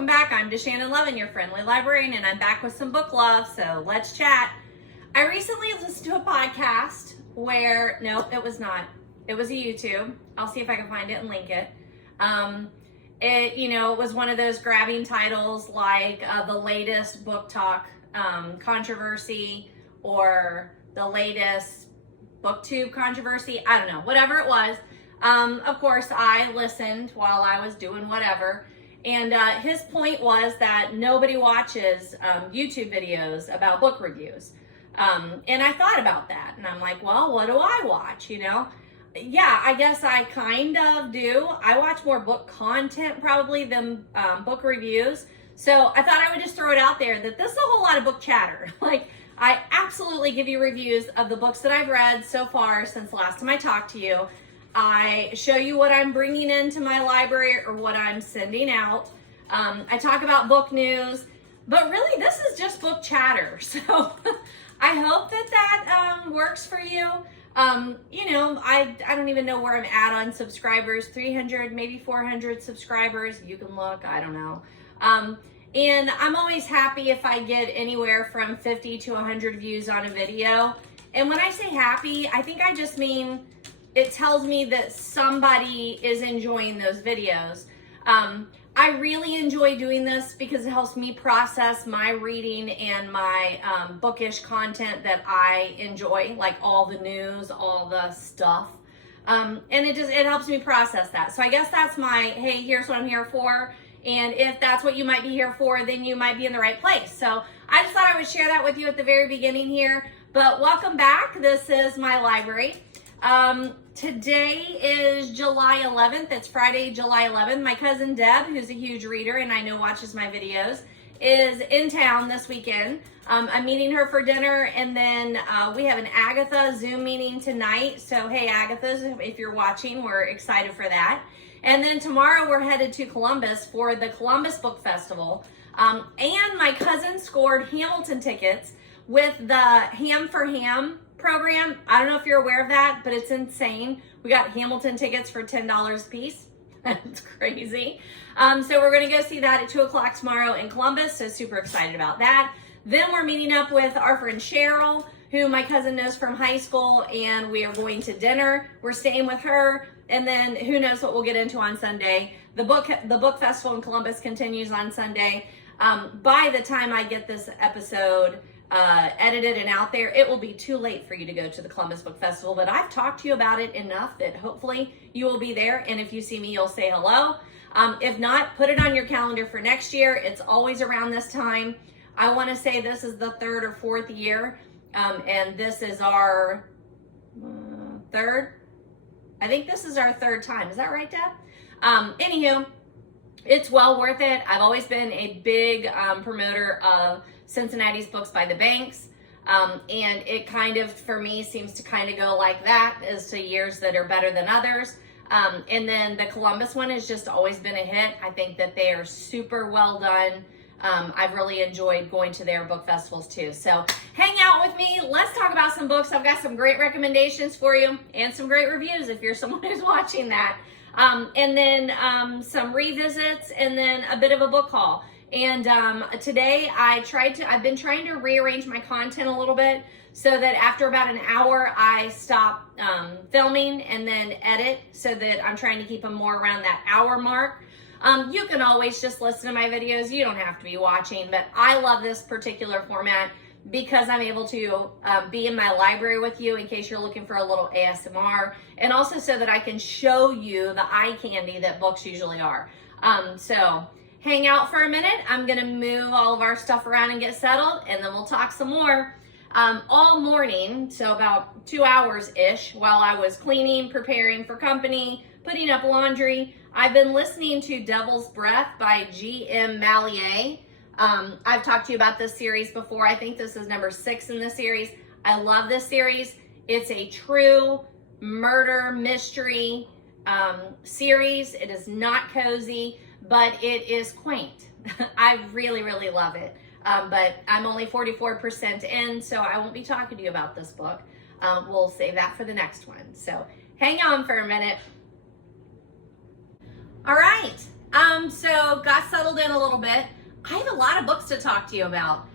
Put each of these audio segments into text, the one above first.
welcome back. I'm DaShannon Lovin, your friendly librarian, and I'm back with some book love, so let's chat. I recently listened to a podcast where, no, it was not. It was a YouTube. I'll see if I can find it and link it. It was one of those grabbing titles like the latest book talk controversy or the latest booktube controversy. I don't know, whatever it was. Of course, I listened while I was doing whatever. And his point was that nobody watches YouTube videos about book reviews. And I thought about that. And I'm like, well, what do I watch, Yeah, I guess I kind of do. I watch more book content probably than book reviews. So I thought I would just throw it out there that this is a whole lot of book chatter. Like, I absolutely give you reviews of the books that I've read so far since the last time I talked to you. I show you what I'm bringing into my library or what I'm sending out. I talk about book news, but really this is just book chatter. So I hope that works for you. I don't even know where I'm at on subscribers, 300, maybe 400 subscribers. You can look, I don't know. And I'm always happy if I get anywhere from 50 to 100 views on a video. And when I say happy, I think I just mean it tells me that somebody is enjoying those videos. I really enjoy doing this because it helps me process my reading and my bookish content that I enjoy, like all the news, all the stuff. And it helps me process that. So I guess that's my, hey, here's what I'm here for. And if that's what you might be here for, then you might be in the right place. So I just thought I would share that with you at the very beginning here. But welcome back. This is my library. Today is July 11th. It's Friday, July 11th. My cousin Deb, who's a huge reader and I know watches my videos, is in town this weekend. I'm meeting her for dinner, and then we have an Agatha Zoom meeting tonight. So hey, Agatha, if you're watching, we're excited for that. And then tomorrow we're headed to Columbus for the Columbus Book Festival. And my cousin scored Hamilton tickets with the Ham for Ham program. I don't know if you're aware of that, but it's insane. We got Hamilton tickets for $10 a piece. That's crazy. So we're going to go see that at 2 o'clock tomorrow in Columbus. So super excited about that. Then we're meeting up with our friend Cheryl, who my cousin knows from high school, and we are going to dinner. We're staying with her, and then who knows what we'll get into on Sunday. The book festival in Columbus continues on Sunday. By the time I get this episode edited and out there, it will be too late for you to go to the Columbus Book Festival, but I've talked to you about it enough that hopefully you will be there, and if you see me, you'll say hello. If not, put it on your calendar for next year. It's always around this time. I want to say this is the third or fourth year, and this is our third. I think this is our third time. Is that right, Deb? Anywho, it's well worth it. I've always been a big promoter of Cincinnati's Books by the Banks. And it kind of, for me, seems to kind of go like that as to years that are better than others. And then the Columbus one has just always been a hit. I think that they are super well done. I've really enjoyed going to their book festivals too. So hang out with me. Let's talk about some books. I've got some great recommendations for you and some great reviews if you're someone who's watching that. And then some revisits and then a bit of a book haul. And today I've been trying to rearrange my content a little bit so that after about an hour I stop filming and then edit, so that I'm trying to keep them more around that hour mark. You can always just listen to my videos. You don't have to be watching, but I love this particular format because I'm able to be in my library with you in case you're looking for a little ASMR, and also so that I can show you the eye candy that books usually are. So hang out for a minute. I'm gonna move all of our stuff around and get settled, and then we'll talk some more. All morning, so about 2 hours-ish, while I was cleaning, preparing for company, putting up laundry, I've been listening to Devil's Breath by G.M. Mallier. I've talked to you about this series before. I think this is number 6 in the series. I love this series. It's a true murder mystery series. It is not cozy, but it is quaint. I really, really love it. But I'm only 44% in, so I won't be talking to you about this book. We'll save that for the next one. So hang on for a minute. All right, So got settled in a little bit. I have a lot of books to talk to you about.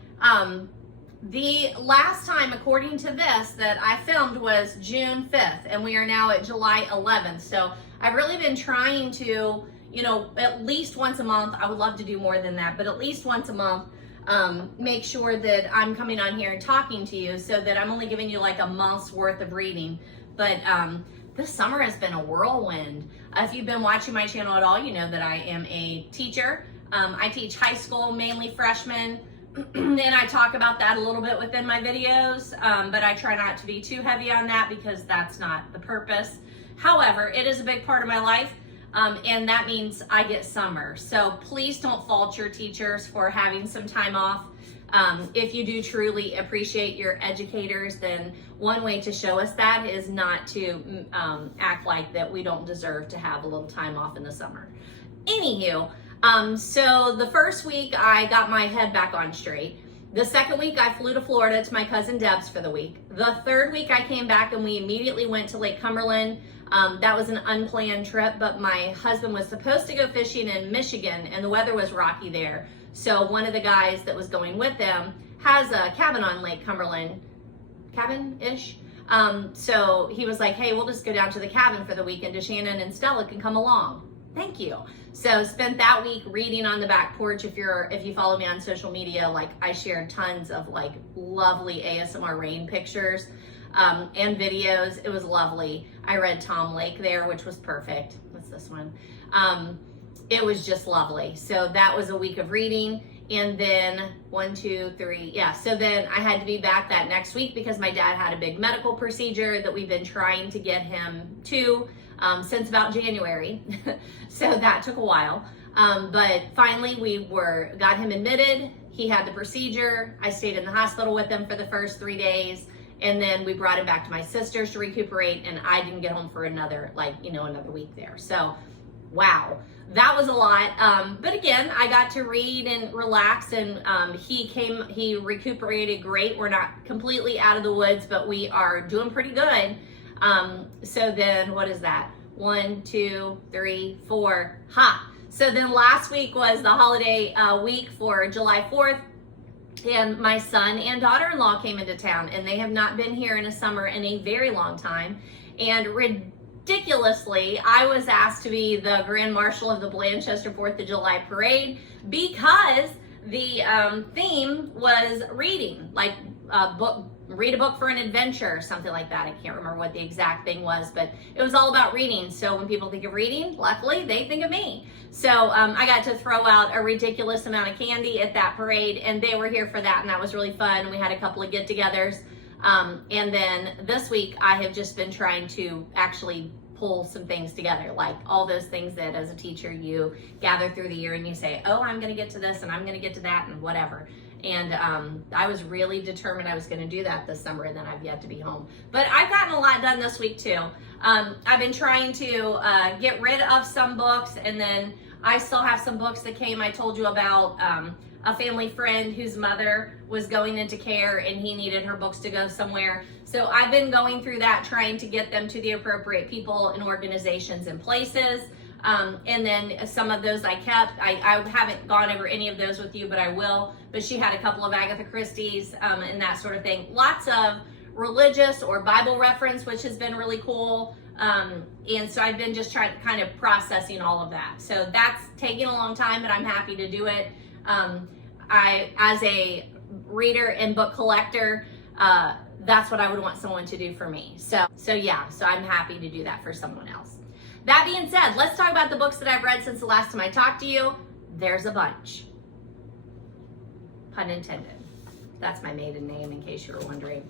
The last time, according to this, that I filmed was June 5th, and we are now at July 11th. So I've really been trying to, you know, at least once a month. I would love to do more than that, but at least once a month, make sure that I'm coming on here and talking to you so that I'm only giving you like a month's worth of reading. But this summer has been a whirlwind. If you've been watching my channel at all, you know that I am a teacher. I teach high school, mainly freshmen, and I talk about that a little bit within my videos, but I try not to be too heavy on that because that's not the purpose. However, it is a big part of my life, and that means I get summer. So please don't fault your teachers for having some time off. If you do truly appreciate your educators, then one way to show us that is not to act like that we don't deserve to have a little time off in the summer. Anywho, so the first week I got my head back on straight. The second week I flew to Florida to my cousin Deb's for the week. The third week I came back and we immediately went to Lake Cumberland. That was an unplanned trip, but my husband was supposed to go fishing in Michigan and the weather was rocky there. So one of the guys that was going with them has a cabin on Lake Cumberland, cabin-ish. So he was like, hey, we'll just go down to the cabin for the week and DaShannon and Stella can come along. Thank you. So spent that week reading on the back porch. If you follow me on social media, like I shared tons of like lovely ASMR rain pictures and videos. It was lovely. I read Tom Lake there, which was perfect. What's this one? It was just lovely. So that was a week of reading. And then 1, 2, 3, yeah. So then I had to be back that next week because my dad had a big medical procedure that we've been trying to get him to since about January. So that took a while. But finally we got him admitted. He had the procedure. I stayed in the hospital with him for the first 3 days. And then we brought him back to my sister's to recuperate. And I didn't get home for another week there. So, wow. That was a lot, but again, I got to read and relax, and he recuperated great. We're not completely out of the woods, but we are doing pretty good. So then, what is that? 1, 2, 3, 4, ha! So then last week was the holiday week for July 4th, and my son and daughter-in-law came into town, and they have not been here in a summer in a very long time, and ridiculously, I was asked to be the Grand Marshal of the Blanchester 4th of July Parade because the theme was reading, like read a book for an adventure or something like that. I can't remember what the exact thing was, but it was all about reading. So when people think of reading, luckily they think of me. So I got to throw out a ridiculous amount of candy at that parade, and they were here for that, and that was really fun. We had a couple of get-togethers. And then this week I have just been trying to actually pull some things together, like all those things that as a teacher you gather through the year and you say, oh, I'm going to get to this and I'm going to get to that and whatever. And I was really determined I was going to do that this summer, and then I've yet to be home. But I've gotten a lot done this week too. I've been trying to get rid of some books, and then I still have some books that came. I told you about a family friend whose mother was going into care and he needed her books to go somewhere. So I've been going through that, trying to get them to the appropriate people and organizations and places. And then some of those I kept. I haven't gone over any of those with you, but I will. But she had a couple of Agatha Christie's and that sort of thing. Lots of religious or Bible reference, which has been really cool. And so I've been just kind of processing all of that. So that's taking a long time, but I'm happy to do it. As a reader and book collector, that's what I would want someone to do for me. So I'm happy to do that for someone else. That being said, let's talk about the books that I've read since the last time I talked to you. There's a bunch. Pun intended. That's my maiden name, in case you were wondering.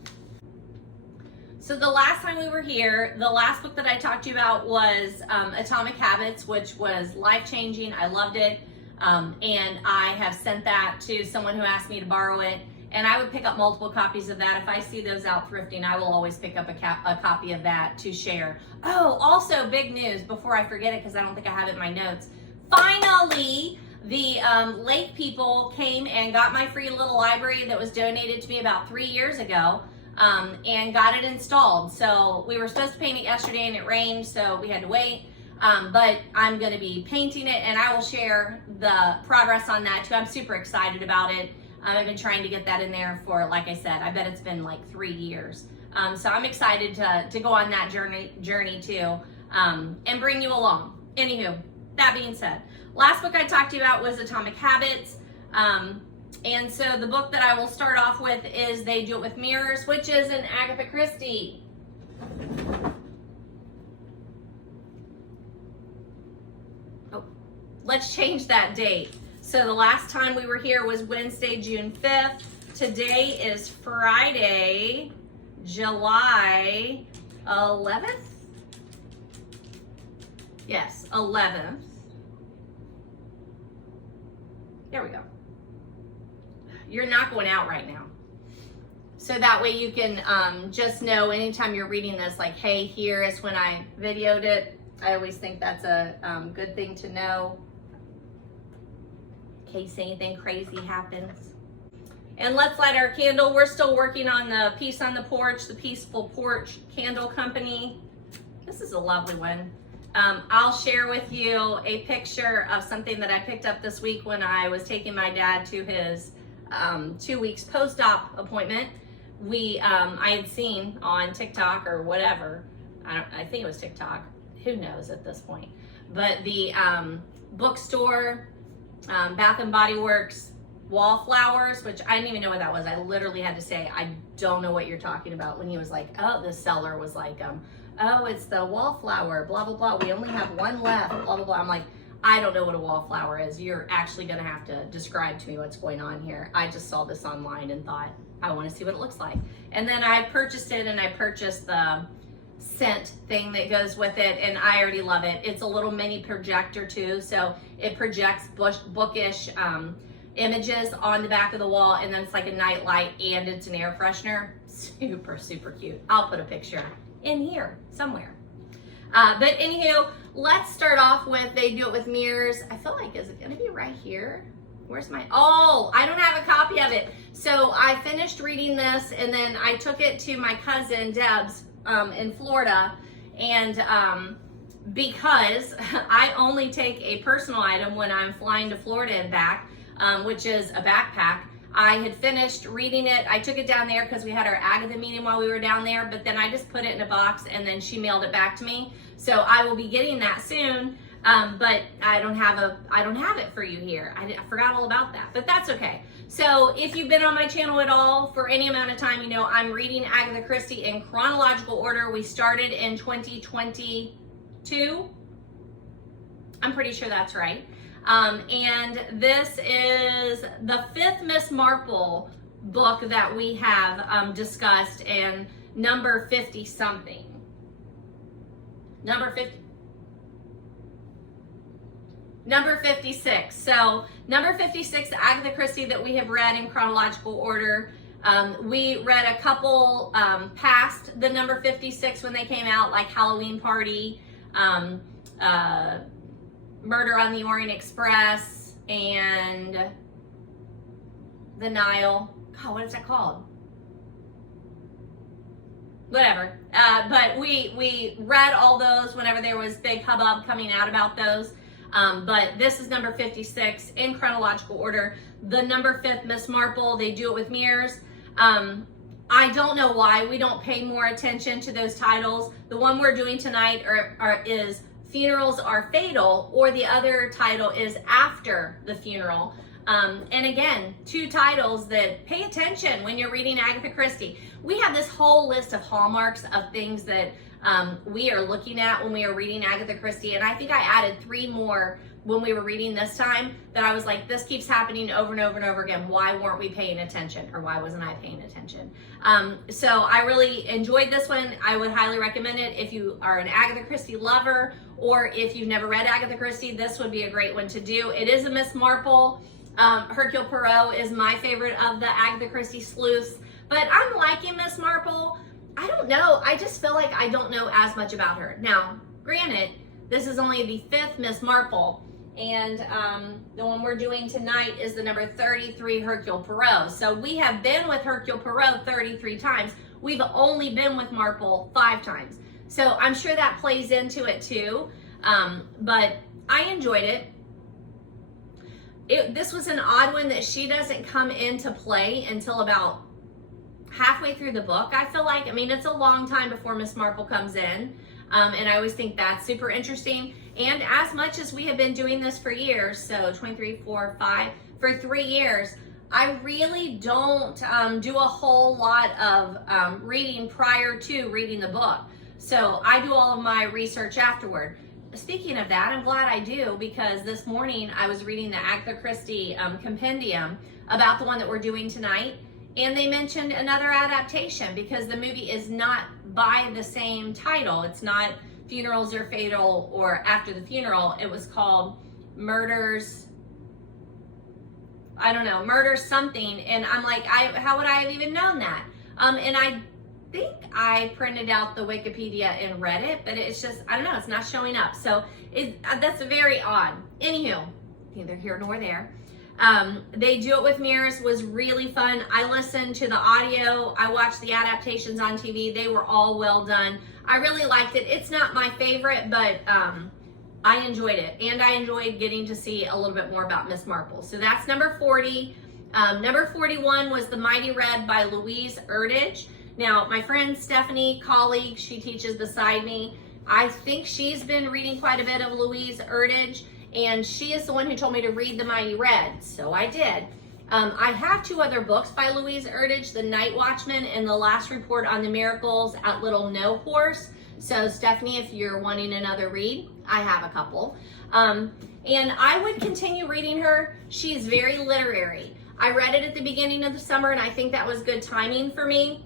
So the last time we were here, the last book that I talked to you about was Atomic Habits, which was life-changing. I loved it. And I have sent that to someone who asked me to borrow it. And I would pick up multiple copies of that. If I see those out thrifting, I will always pick up a copy of that to share. Oh, also big news before I forget it, because I don't think I have it in my notes. Finally, the Lake people came and got my free little library that was donated to me about 3 years ago and got it installed. So we were supposed to paint it yesterday and it rained, so we had to wait. But I'm going to be painting it, and I will share the progress on that too. I'm super excited about it. I've been trying to get that in there for, like I said, I bet it's been like 3 years. So I'm excited to go on that journey too, and bring you along. Anywho, that being said, last book I talked to you about was Atomic Habits. And so the book that I will start off with is They Do It With Mirrors, which is an Agatha Christie. Oh, let's change that date. So the last time we were here was Wednesday, June 5th. Today is Friday, July 11th? Yes, 11th. There we go. You're not going out right now. So that way you can just know anytime you're reading this, like, hey, here is when I videoed it. I always think that's a good thing to know in case anything crazy happens. And let's light our candle. We're still working on the Peace on the Porch, the Peaceful Porch Candle Company. This is a lovely one. I'll share with you a picture of something that I picked up this week when I was taking my dad to his 2 weeks post-op appointment. I had seen on TikTok or whatever, I think it was TikTok, who knows at this point, but the bookstore, Bath and Body Works wallflowers, which I didn't even know what that was. I literally had to say, I don't know what you're talking about, when he was like, oh, the seller was like, oh, it's the wallflower, blah, blah, blah. We only have one left, blah, blah, blah. I'm like, I don't know what a wallflower is. You're actually gonna have to describe to me what's going on here. I just saw this online and thought, I wanna see what it looks like. And then I purchased it, and I purchased the scent thing that goes with it, and I already love it. It's a little mini projector too, so it projects bookish images on the back of the wall, and then it's like a night light, and it's an air freshener. Super, super cute. I'll put a picture in here somewhere. But anywho, let's start off with They Do It With Mirrors. I feel like, is it gonna be right here? Where's my, oh, I don't have a copy of it. So I finished reading this, and then I took it to my cousin Deb's in Florida, and because I only take a personal item when I'm flying to Florida and back, which is a backpack. I had finished reading it. I took it down there because we had our Agatha meeting while we were down there, but then I just put it in a box, and then she mailed it back to me. So I will be getting that soon, but I don't have it for you here. I forgot all about that, but that's okay. So if you've been on my channel at all for any amount of time, you know I'm reading Agatha Christie in chronological order. We started in 2022. I'm pretty sure that's right. And this is the 5th Miss Marple book that we have discussed, and number 50 something. Number 56. So number 56, Agatha Christie, that we have read in chronological order. We read a couple past the number 56 when they came out, like Halloween Party, Murder on the Orient Express, and The Nile. God, what is that called? Whatever. But we read all those whenever there was big hubbub coming out about those. But this is number 56 in chronological order. The number 5th Miss Marple, They Do It With Mirrors. I don't know why we don't pay more attention to those titles. The one we're doing tonight is Funerals Are Fatal, or the other title is After the Funeral. And again, 2 titles that pay attention when you're reading Agatha Christie. We have this whole list of hallmarks of things that we are looking at when we are reading Agatha Christie, and I think I added 3 more when we were reading this time that I was like, this keeps happening over and over and over again. Why weren't we paying attention, or why wasn't I paying attention? So I really enjoyed this one. I would highly recommend it if you are an Agatha Christie lover, or if you've never read Agatha Christie. This would be a great one to do. It is a Miss Marple. Hercule Poirot is my favorite of the Agatha Christie sleuths, but I'm liking Miss Marple. I don't know. I just feel like I don't know as much about her. Now, granted, this is only the 5th Miss Marple, and the one we're doing tonight is the number 33 Hercule Poirot. So we have been with Hercule Poirot 33 times. We've only been with Marple 5 times. So I'm sure that plays into it too. But I enjoyed it. This was an odd one that she doesn't come into play until about halfway through the book, I feel like. I mean, it's a long time before Miss Marple comes in, and I always think that's super interesting. And as much as we have been doing this for years, so 23, 4, 5, for 3 years, I really don't do a whole lot of reading prior to reading the book. So I do all of my research afterward. Speaking of that, I'm glad I do, because this morning I was reading the Agatha Christie compendium about the one that we're doing tonight, and they mentioned another adaptation because the movie is not by the same title. It's not Funerals Are Fatal or After the Funeral. It was called Murders, I don't know, Murder something. And I'm like, how would I have even known that? And I think I printed out the Wikipedia and read it, but it's just, I don't know, it's not showing up. So that's very odd. Anywho, neither here nor there. They Do It With Mirrors was really fun. I listened to the audio. I watched the adaptations on TV. They were all well done. I really liked it. It's not my favorite, but I enjoyed it. And I enjoyed getting to see a little bit more about Miss Marple. So that's number 40. Number 41 was The Mighty Red by Louise Erdrich. Now, my friend Stephanie, colleague, she teaches beside me. I think she's been reading quite a bit of Louise Erdrich, and she is the one who told me to read The Mighty Red, so I did. I have 2 other books by Louise Erdrich, The Night Watchman and The Last Report on the Miracles at Little No Horse. So Stephanie, if you're wanting another read, I have a couple. And I would continue reading her. She's very literary. I read it at the beginning of the summer, and I think that was good timing for me.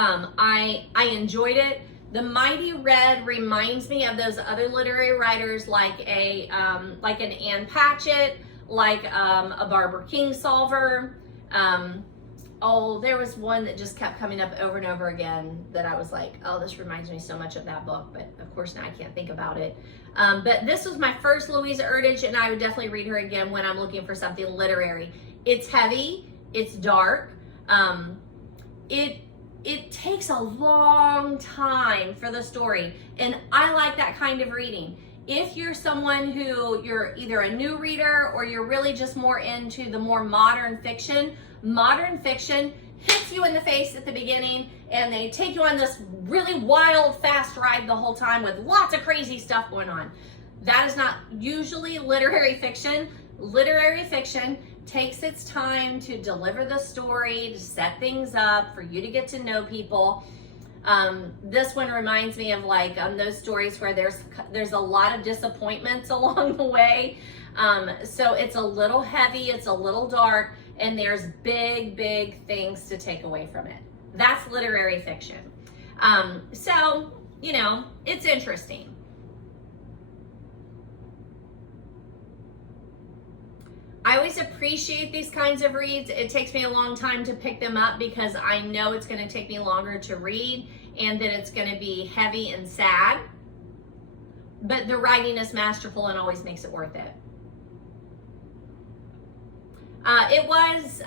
I enjoyed it. The Mighty Red reminds me of those other literary writers like an Anne Patchett, like a Barbara Kingsolver. There was one that just kept coming up over and over again that I was like, oh, this reminds me so much of that book, but of course now I can't think about it. But this was my first Louise Erdrich, and I would definitely read her again when I'm looking for something literary. It's heavy, it's dark, it takes a long time for the story, and I like that kind of reading. If you're someone who you're either a new reader or you're really just more into the more modern fiction hits you in the face at the beginning, and they take you on this really wild, fast ride the whole time with lots of crazy stuff going on. That is not usually literary fiction. Literary fiction takes its time to deliver the story, to set things up, for you to get to know people. This one reminds me of like those stories where there's a lot of disappointments along the way. So it's a little heavy, it's a little dark, and there's big things to take away from it. That's literary fiction. So, you know, it's interesting. I always appreciate these kinds of reads. It takes me a long time to pick them up because I know it's going to take me longer to read and that it's going to be heavy and sad. But the writing is masterful and always makes it worth it. It was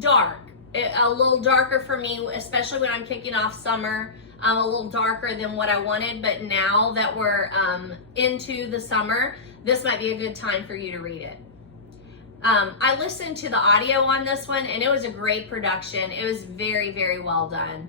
dark, a little darker for me, especially when I'm kicking off summer. A little darker than what I wanted, but now that we're into the summer, this might be a good time for you to read it. I listened to the audio on this one, and it was a great production. It was very well done.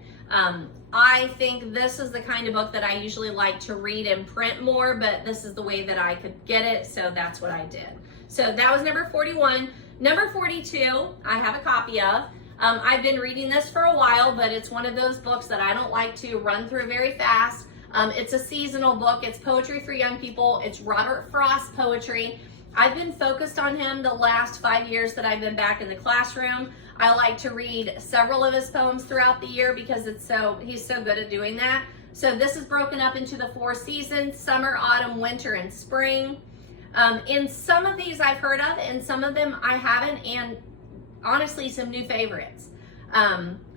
I think this is the kind of book that I usually like to read in print more, but this is the way that I could get it, so that's what I did. So that was number 41. Number 42, I have a copy of. I've been reading this for a while, but it's one of those books that I don't like to run through very fast. It's a seasonal book. It's poetry for young people. It's Robert Frost poetry. I've been focused on him the last 5 years that I've been back in the classroom. I like to read several of his poems throughout the year because he's so good at doing that. So this is broken up into the 4 seasons: summer, autumn, winter, and spring. In some of these I've heard of, and some of them I haven't, and honestly some new favorites.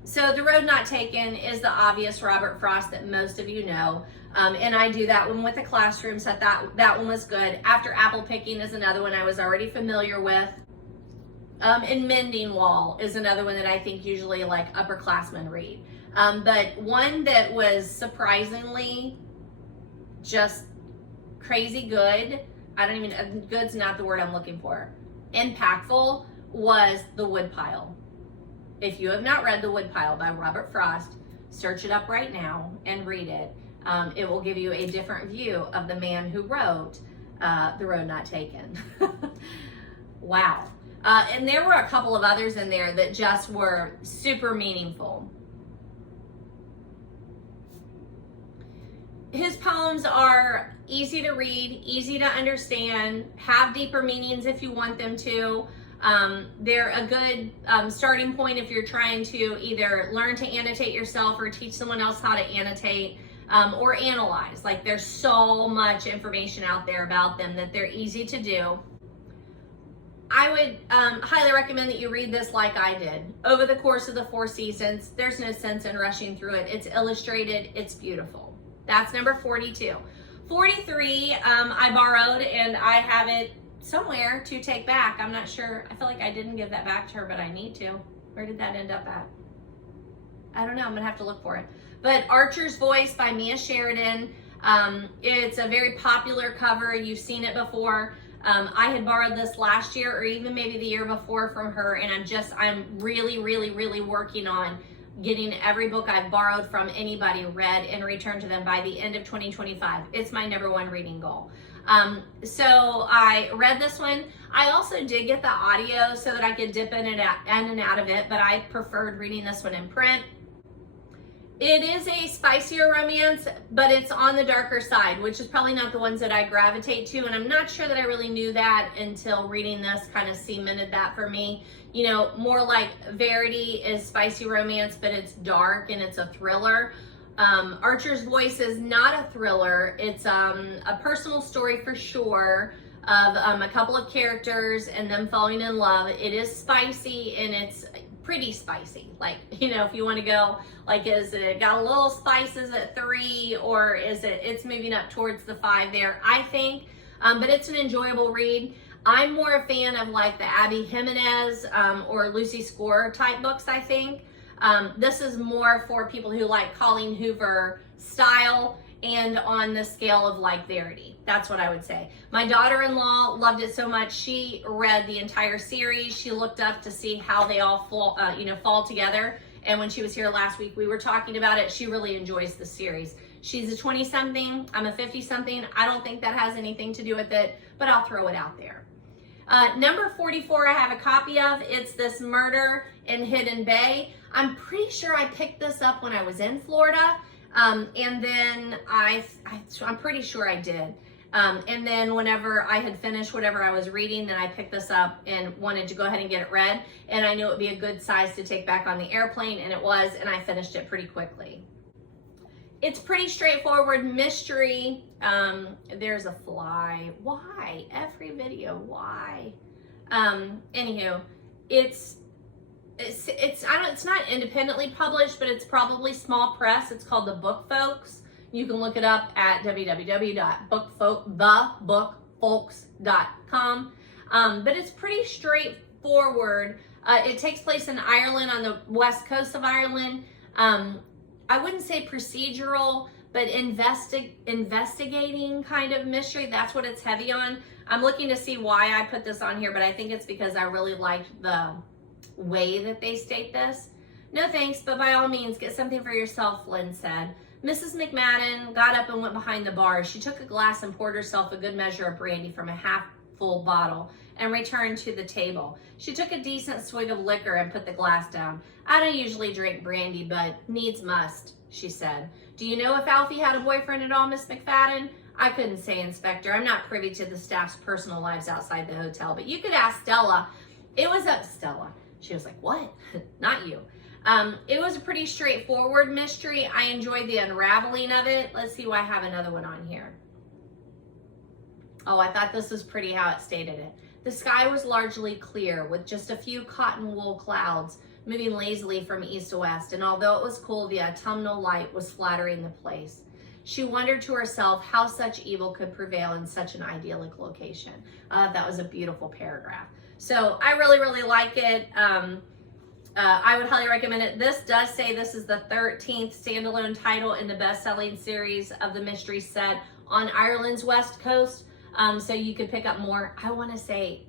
So The Road Not Taken is the obvious Robert Frost that most of you know. And I do that one with the classroom, so that one was good. After Apple Picking is another one I was already familiar with. And Mending Wall is another one that I think usually like upperclassmen read. But one that was surprisingly just crazy good, good's not the word I'm looking for, impactful, was The Woodpile. If you have not read The Woodpile by Robert Frost, search it up right now and read it. It will give you a different view of the man who wrote The Road Not Taken. Wow. And there were a couple of others in there that just were super meaningful. His poems are easy to read, easy to understand, have deeper meanings if you want them to. They're a good starting point if you're trying to either learn to annotate yourself or teach someone else how to annotate or analyze. Like, there's so much information out there about them that they're easy to do. I would highly recommend that you read this like I did. Over the course of the 4 seasons, there's no sense in rushing through it. It's illustrated, it's beautiful. That's number 42. 43, I borrowed, and I have it somewhere to take back. I'm not sure. I feel like I didn't give that back to her, but I need to. Where did that end up at? I don't know. I'm going to have to look for it. But Archer's Voice by Mia Sheridan. It's a very popular cover. You've seen it before. I had borrowed this last year or even maybe the year before from her, and I'm really, really, really working on getting every book I've borrowed from anybody read and returned to them by the end of 2025. It's my #1 reading goal. So I read this one. I also did get the audio so that I could dip in and out of it, but I preferred reading this one in print. It is a spicier romance, but it's on the darker side, which is probably not the ones that I gravitate to, and I'm not sure that I really knew that until reading this kind of cemented that for me. You know, more like Verity is spicy romance, but it's dark and it's a thriller. Archer's Voice is not a thriller. It's a personal story for sure of a couple of characters and them falling in love. It is spicy, and it's pretty spicy. Like, you know, if you want to go, like, is it got a little spices at 3, or is it's moving up towards the 5 there, I think. But it's an enjoyable read. I'm more a fan of like the Abby Jimenez or Lucy Score type books, I think. This is more for people who like Colleen Hoover style and on the scale of like Verity. That's what I would say. My daughter-in-law loved it so much, she read the entire series. She looked up to see how they all fall together. And when she was here last week, we were talking about it. She really enjoys the series. She's a 20-something, I'm a 50-something. I don't think that has anything to do with it, but I'll throw it out there. Number 44, I have a copy of. It's this Murder in Hidden Bay. I'm pretty sure I picked this up when I was in Florida. And then I'm pretty sure I did. And then whenever I had finished whatever I was reading, then I picked this up and wanted to go ahead and get it read. And I knew it would be a good size to take back on the airplane, and it was, and I finished it pretty quickly. It's pretty straightforward mystery. There's a fly. Why? Every video, why? Anywho, it's not independently published, but it's probably small press. It's called The Book Folks. You can look it up at www.thebookfolks.com. But it's pretty straightforward. It takes place in Ireland, on the west coast of Ireland. I wouldn't say procedural, but investigating kind of mystery. That's what it's heavy on. I'm looking to see why I put this on here, but I think it's because I really liked the way that they state this. No thanks, but by all means, get something for yourself, Lynn said. Mrs. McMadden got up and went behind the bar. She took a glass and poured herself a good measure of brandy from a half-full bottle and returned to the table. She took a decent swig of liquor and put the glass down. I don't usually drink brandy, but needs must, she said. Do you know if Alfie had a boyfriend at all, Miss McFadden? I couldn't say, Inspector. I'm not privy to the staff's personal lives outside the hotel, but you could ask Stella. It was up Stella. She was like, what? Not you. It was a pretty straightforward mystery. I enjoyed the unraveling of it. Let's see why I have another one on here. Oh, I thought this was pretty how it stated it. The sky was largely clear, with just a few cotton wool clouds moving lazily from east to west, and although it was cool, the autumnal light was flattering the place. She wondered to herself how such evil could prevail in such an idyllic location. That was a beautiful paragraph. So I really, really like it. I would highly recommend it. This does say this is the 13th standalone title in the best-selling series of the mystery set on Ireland's west coast. So you could pick up more. I want to say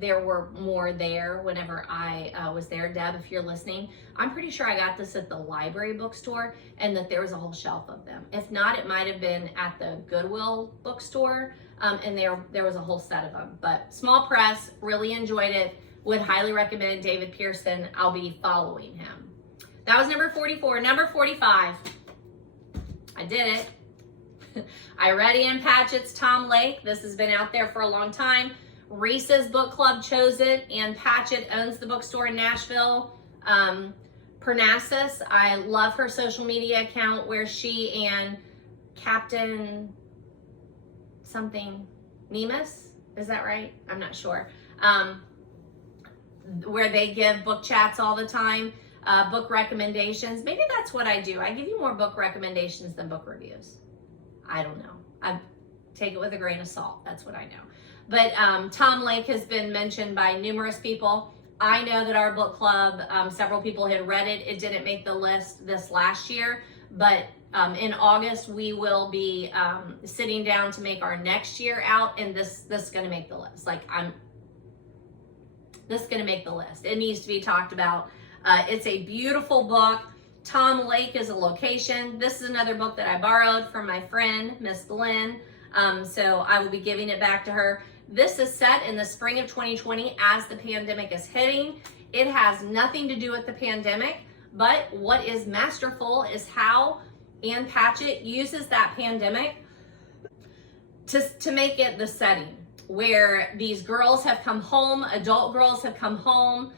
there were more there whenever I was there. Deb, if you're listening, I'm pretty sure I got this at the library bookstore and that there was a whole shelf of them. If not, it might have been at the Goodwill bookstore, and there was a whole set of them. But small press, really enjoyed it. Would highly recommend David Pearson. I'll be following him. That was number 44. Number 45. I did it. I read Ann Patchett's Tom Lake. This has been out there for a long time. Reese's Book Club chose it. Ann Patchett owns the bookstore in Nashville. Parnassus, I love her social media account where she and Captain something, Nemus, is that right? I'm not sure. Where they give book chats all the time, book recommendations. Maybe that's what I do. I give you more book recommendations than book reviews. I don't know. I take it with a grain of salt. That's what I know. But Tom Lake has been mentioned by numerous people. I know that our book club, several people had read it. It didn't make the list this last year, but in August we will be sitting down to make our next year out, and this is going to make the list. This is going to make the list. It needs to be talked about. It's a beautiful book. Tom Lake is a location. This is another book that I borrowed from my friend, Miss Glenn. So I will be giving it back to her. This is set in the spring of 2020 as the pandemic is hitting. It has nothing to do with the pandemic, but what is masterful is how Ann Patchett uses that pandemic to make it the setting where these girls have come home, adult girls have come home.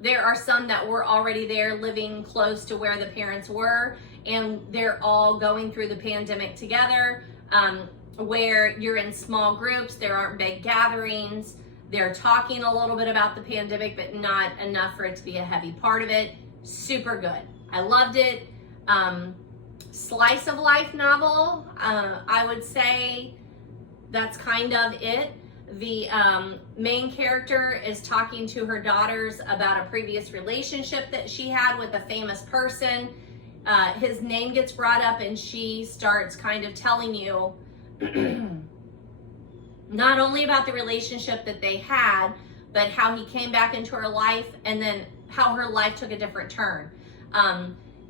There are some that were already there living close to where the parents were, and they're all going through the pandemic together, where you're in small groups, there aren't big gatherings, they're talking a little bit about the pandemic, but not enough for it to be a heavy part of it. Super good. I loved it. Slice of life novel, I would say that's kind of it. The main character is talking to her daughters about a previous relationship that she had with a famous person. His name gets brought up and she starts kind of telling you not only about the relationship that they had, but how he came back into her life and then how her life took a different turn.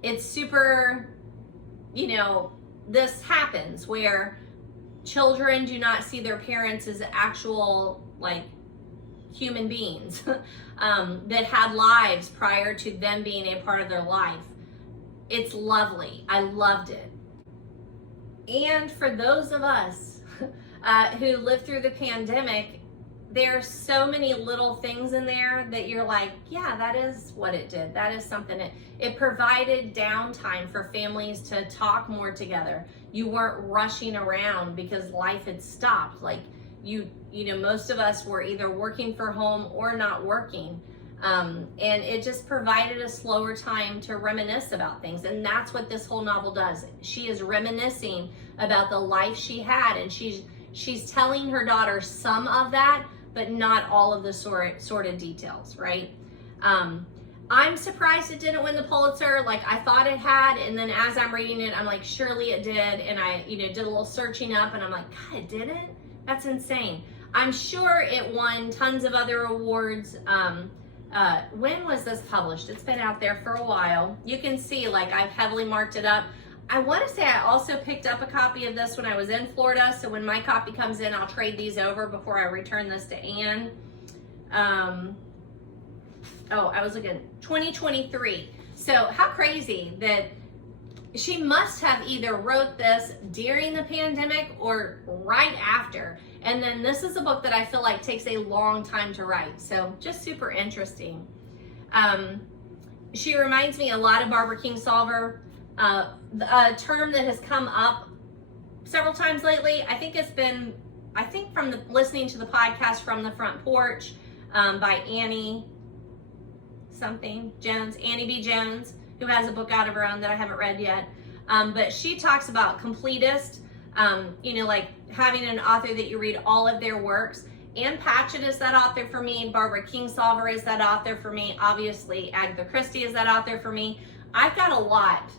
It's super, this happens where children do not see their parents as actual human beings that had lives prior to them being a part of their life. It's lovely. I loved it. And for those of us who lived through the pandemic, there are so many little things in there that you're like, yeah, that is what it did. That is something. It provided downtime for families to talk more together. You weren't rushing around because life had stopped. Most of us were either working from home or not working. And it just provided a slower time to reminisce about things. And that's what this whole novel does. She is reminiscing about the life she had, and she's telling her daughter some of that, but not all of the sort of details, right? I'm surprised it didn't win the Pulitzer. I thought it had, and then as I'm reading it, I'm like, surely it did. And I, did a little searching up, and I'm like, God, it didn't? That's insane. I'm sure it won tons of other awards. When was this published? It's been out there for a while. You can see, I've heavily marked it up. I want to say I also picked up a copy of this when I was in Florida, so when my copy comes in, I'll trade these over before I return this to Anne. I was looking, 2023. So how crazy that she must have either wrote this during the pandemic or right after. And then this is a book that I feel like takes a long time to write. So just super interesting. She reminds me a lot of Barbara Kingsolver. A term that has come up several times lately, I think from listening to the podcast From the Front Porch by Annie B. Jones, who has a book out of her own that I haven't read yet. But she talks about completist, having an author that you read all of their works. Ann Patchett is that author for me. Barbara Kingsolver is that author for me. Obviously, Agatha Christie is that author for me. I've got a lot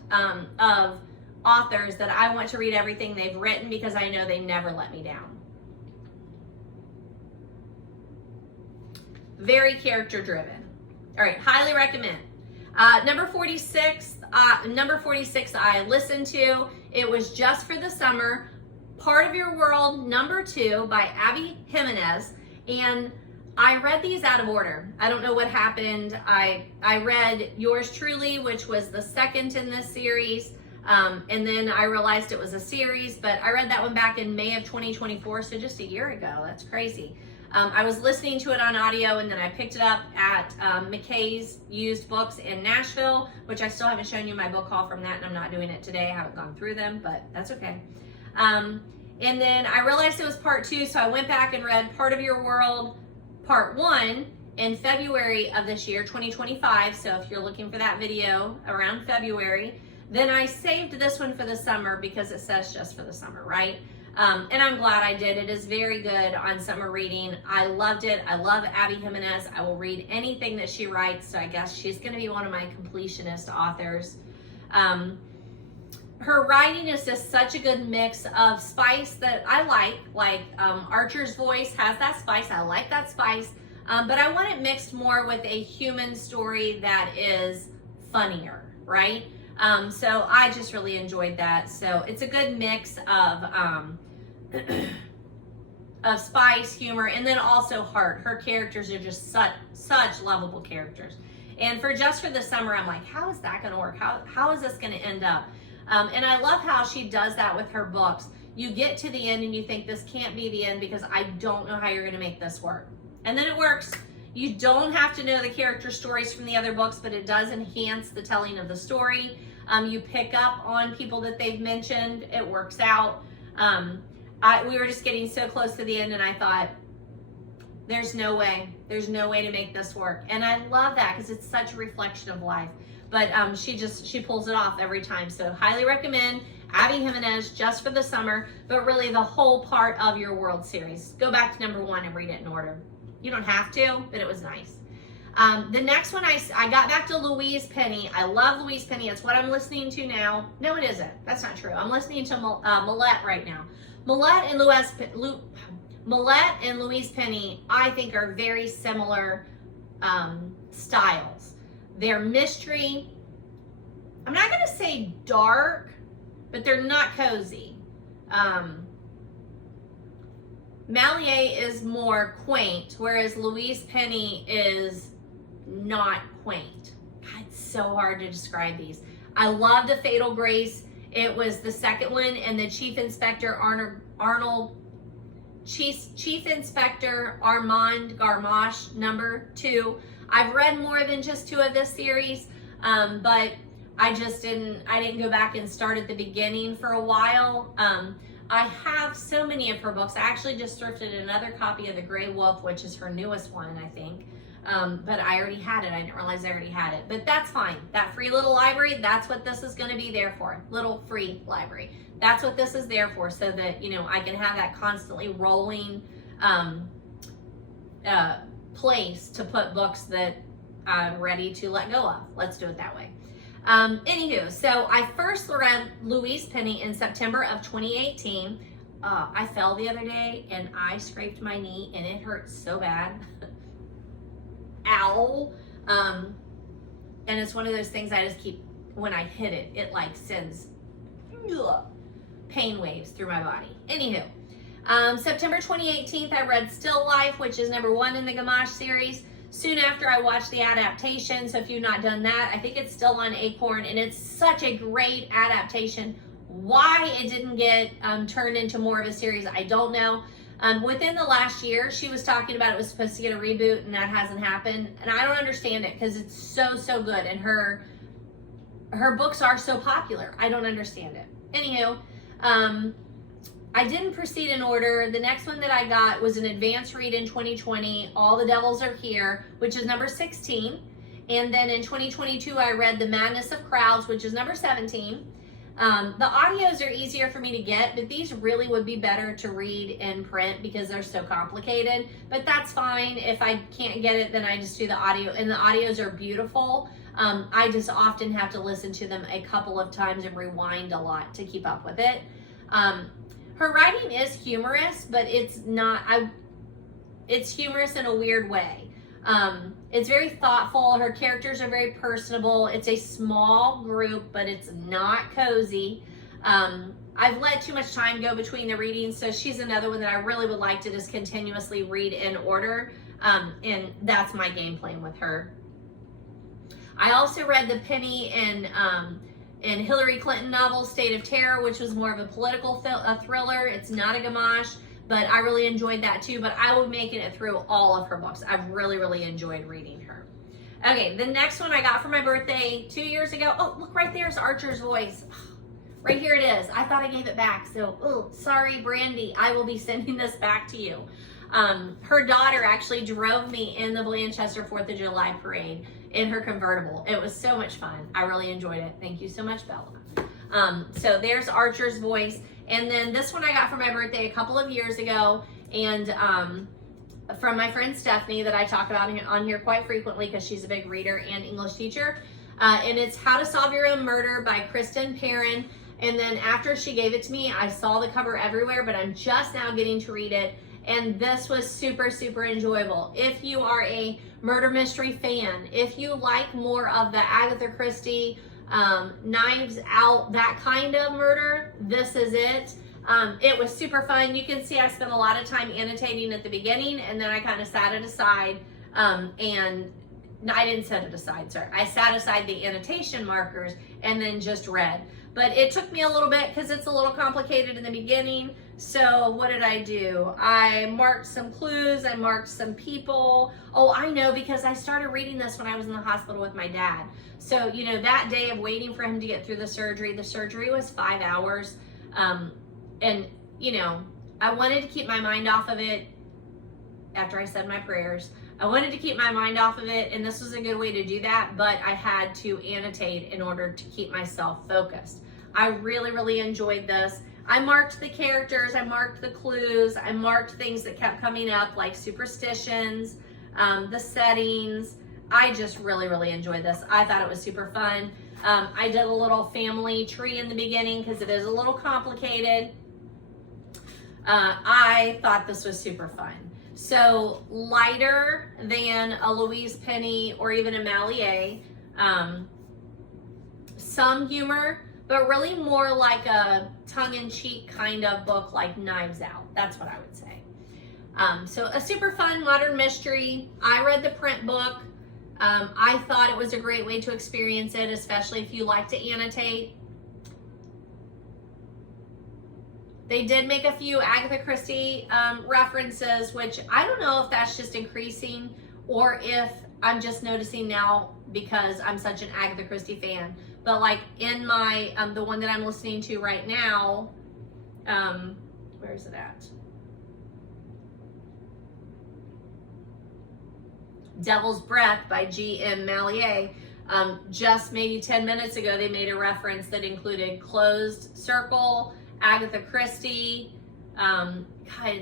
of authors that I want to read everything they've written because I know they never let me down. Very character driven. All right, highly recommend. Number 46 I listened to. It was Just for the Summer. Part of Your World, number 2 by Jimenez. And I read these out of order. I don't know what happened. I read Yours Truly, which was the second in this series. And then I realized it was a series, but I read that one back in May of 2024, so just a year ago. That's crazy. I was listening to it on audio, and then I picked it up at McKay's Used Books in Nashville, which I still haven't shown you my book haul from that, and I'm not doing it today. I haven't gone through them, but that's okay. And then I realized it was part 2, so I went back and read Part of Your World, part 1 in February of this year, 2025. So if you're looking for that video around February, then I saved this one for the summer because it says Just for the Summer, right? And I'm glad I did. It is very good on summer reading. I loved it. I love Jimenez. I will read anything that she writes. So I guess she's going to be one of my completionist authors. Her writing is just such a good mix of spice that I like Archer's Voice has that spice. I like that spice, but I want it mixed more with a human story that is funnier, right? So I just really enjoyed that. So it's a good mix of spice, humor, and then also heart. Her characters are just such lovable characters. And for Just for the Summer, I'm like, how is that going to work? How is this going to end up? And I love how she does that with her books. You get to the end and you think this can't be the end because I don't know how you're going to make this work. And then it works. You don't have to know the character stories from the other books, but it does enhance the telling of the story. You pick up on people that they've mentioned. It works out. We were just getting so close to the end and I thought, there's no way to make this work. And I love that because it's such a reflection of life. But she pulls it off every time. So highly recommend Jimenez, Just for the Summer, but really the whole Part of Your World series. Go back to number 1 and read it in order. You don't have to, but it was nice. The next one, I got back to Louise Penny. I love Louise Penny. It's what I'm listening to now. No, it isn't. That's not true. I'm listening to Millette right now. Millette and Louise Penny, I think, are very similar styles. They're mystery. I'm not going to say dark, but they're not cozy. Mallier is more quaint, whereas Louise Penny is not quaint. God, it's so hard to describe these. I loved A Fatal Grace. It was the second one, and the Chief Inspector Chief Inspector Armand Garmache, number 2. I've read more than just 2 of this series, but I didn't go back and start at the beginning for a while. I have so many of her books. I actually just thrifted another copy of The Gray Wolf, which is her newest one, I think. But I already had it. I didn't realize I already had it, but that's fine. That free little library, that's what this is going to be there for. Little free library. That's what this is there for, so that, I can have that constantly rolling, place to put books that I'm ready to let go of. Let's do it that way. Anywho, so I first read Louise Penny in September of 2018. I fell the other day and I scraped my knee and it hurt so bad. Ow. And it's one of those things I just keep, when I hit it, it like sends pain waves through my body. Anywho, September 2018, I read Still Life, which is number 1 in the Gamache series. Soon after, I watched the adaptation. So if you've not done that, I think it's still on Acorn, and it's such a great adaptation. Why it didn't get turned into more of a series, I don't know. Within the last year, she was talking about it was supposed to get a reboot, and that hasn't happened. And I don't understand it because it's so good, and her books are so popular. I don't understand it. Anywho, I didn't proceed in order. The next one that I got was an advanced read in 2020, All the Devils Are Here, which is number 16. And then in 2022, I read The Madness of Crowds, which is number 17. The audios are easier for me to get, but these really would be better to read in print because they're so complicated. But that's fine. If I can't get it, then I just do the audio, and the audios are beautiful. I just often have to listen to them a couple of times and rewind a lot to keep up with it. Her writing is humorous, but it's humorous in a weird way. It's very thoughtful. Her characters are very personable. It's a small group, but it's not cozy. I've let too much time go between the readings, so she's another one that I really would like to just continuously read in order, and that's my game plan with her. I also read the Penny and Hillary Clinton novel, State of Terror, which was more of a political thriller. It's not a gamache, but I really enjoyed that too, but I will be making it through all of her books. I've really, really enjoyed reading her. Okay, the next one I got for my birthday 2 years ago. Oh, look, right there's Archer's Voice. Right here it is. I thought I gave it back, so sorry, Brandy. I will be sending this back to you. Her daughter actually drove me in the Blanchester 4th of July parade in her convertible. It was so much fun. I really enjoyed it. Thank you so much, Bella. So there's Archer's Voice. And then this one I got for my birthday a couple of years ago, and from my friend Stephanie, that I talk about on here quite frequently because she's a big reader and English teacher. And it's How to Solve Your Own Murder by Kristen Perrin. And then after she gave it to me, I saw the cover everywhere, but I'm just now getting to read it. And this was super, super enjoyable. If you are a murder mystery fan, if you like more of the Agatha Christie, Knives Out, that kind of murder, this is it. It was super fun. You can see I spent a lot of time annotating at the beginning, and then I kind of sat it aside, and no, I didn't set it aside, sorry. I sat aside the annotation markers and then just read. But it took me a little bit because it's a little complicated in the beginning. So what did I do? I marked some clues, I marked some people. Oh, I know, because I started reading this when I was in the hospital with my dad. So, you know, that day of waiting for him to get through the surgery was 5 hours. And, you know, I wanted to keep my mind off of it after I said my prayers. I wanted to keep my mind off of it, and this was a good way to do that, but I had to annotate in order to keep myself focused. I really, really enjoyed this. I marked the characters, I marked the clues, I marked things that kept coming up, like superstitions, the settings. I just really, really enjoyed this. I thought it was super fun. I did a little family tree in the beginning because it is a little complicated. I thought this was super fun. So lighter than a Louise Penny or even a Mallier. Some humor, but really more like a tongue-in-cheek kind of book like Knives Out. That's what I would say. So a super fun modern mystery. I read the print book. I thought it was a great way to experience it, especially if you like to annotate. They did make a few Agatha Christie references, which I don't know if that's just increasing or if I'm just noticing now because I'm such an Agatha Christie fan. But like in my, the one that I'm listening to right now, where is it at? Devil's Breath by G.M. Mallier. Just maybe 10 minutes ago, they made a reference that included Closed Circle, Agatha Christie, and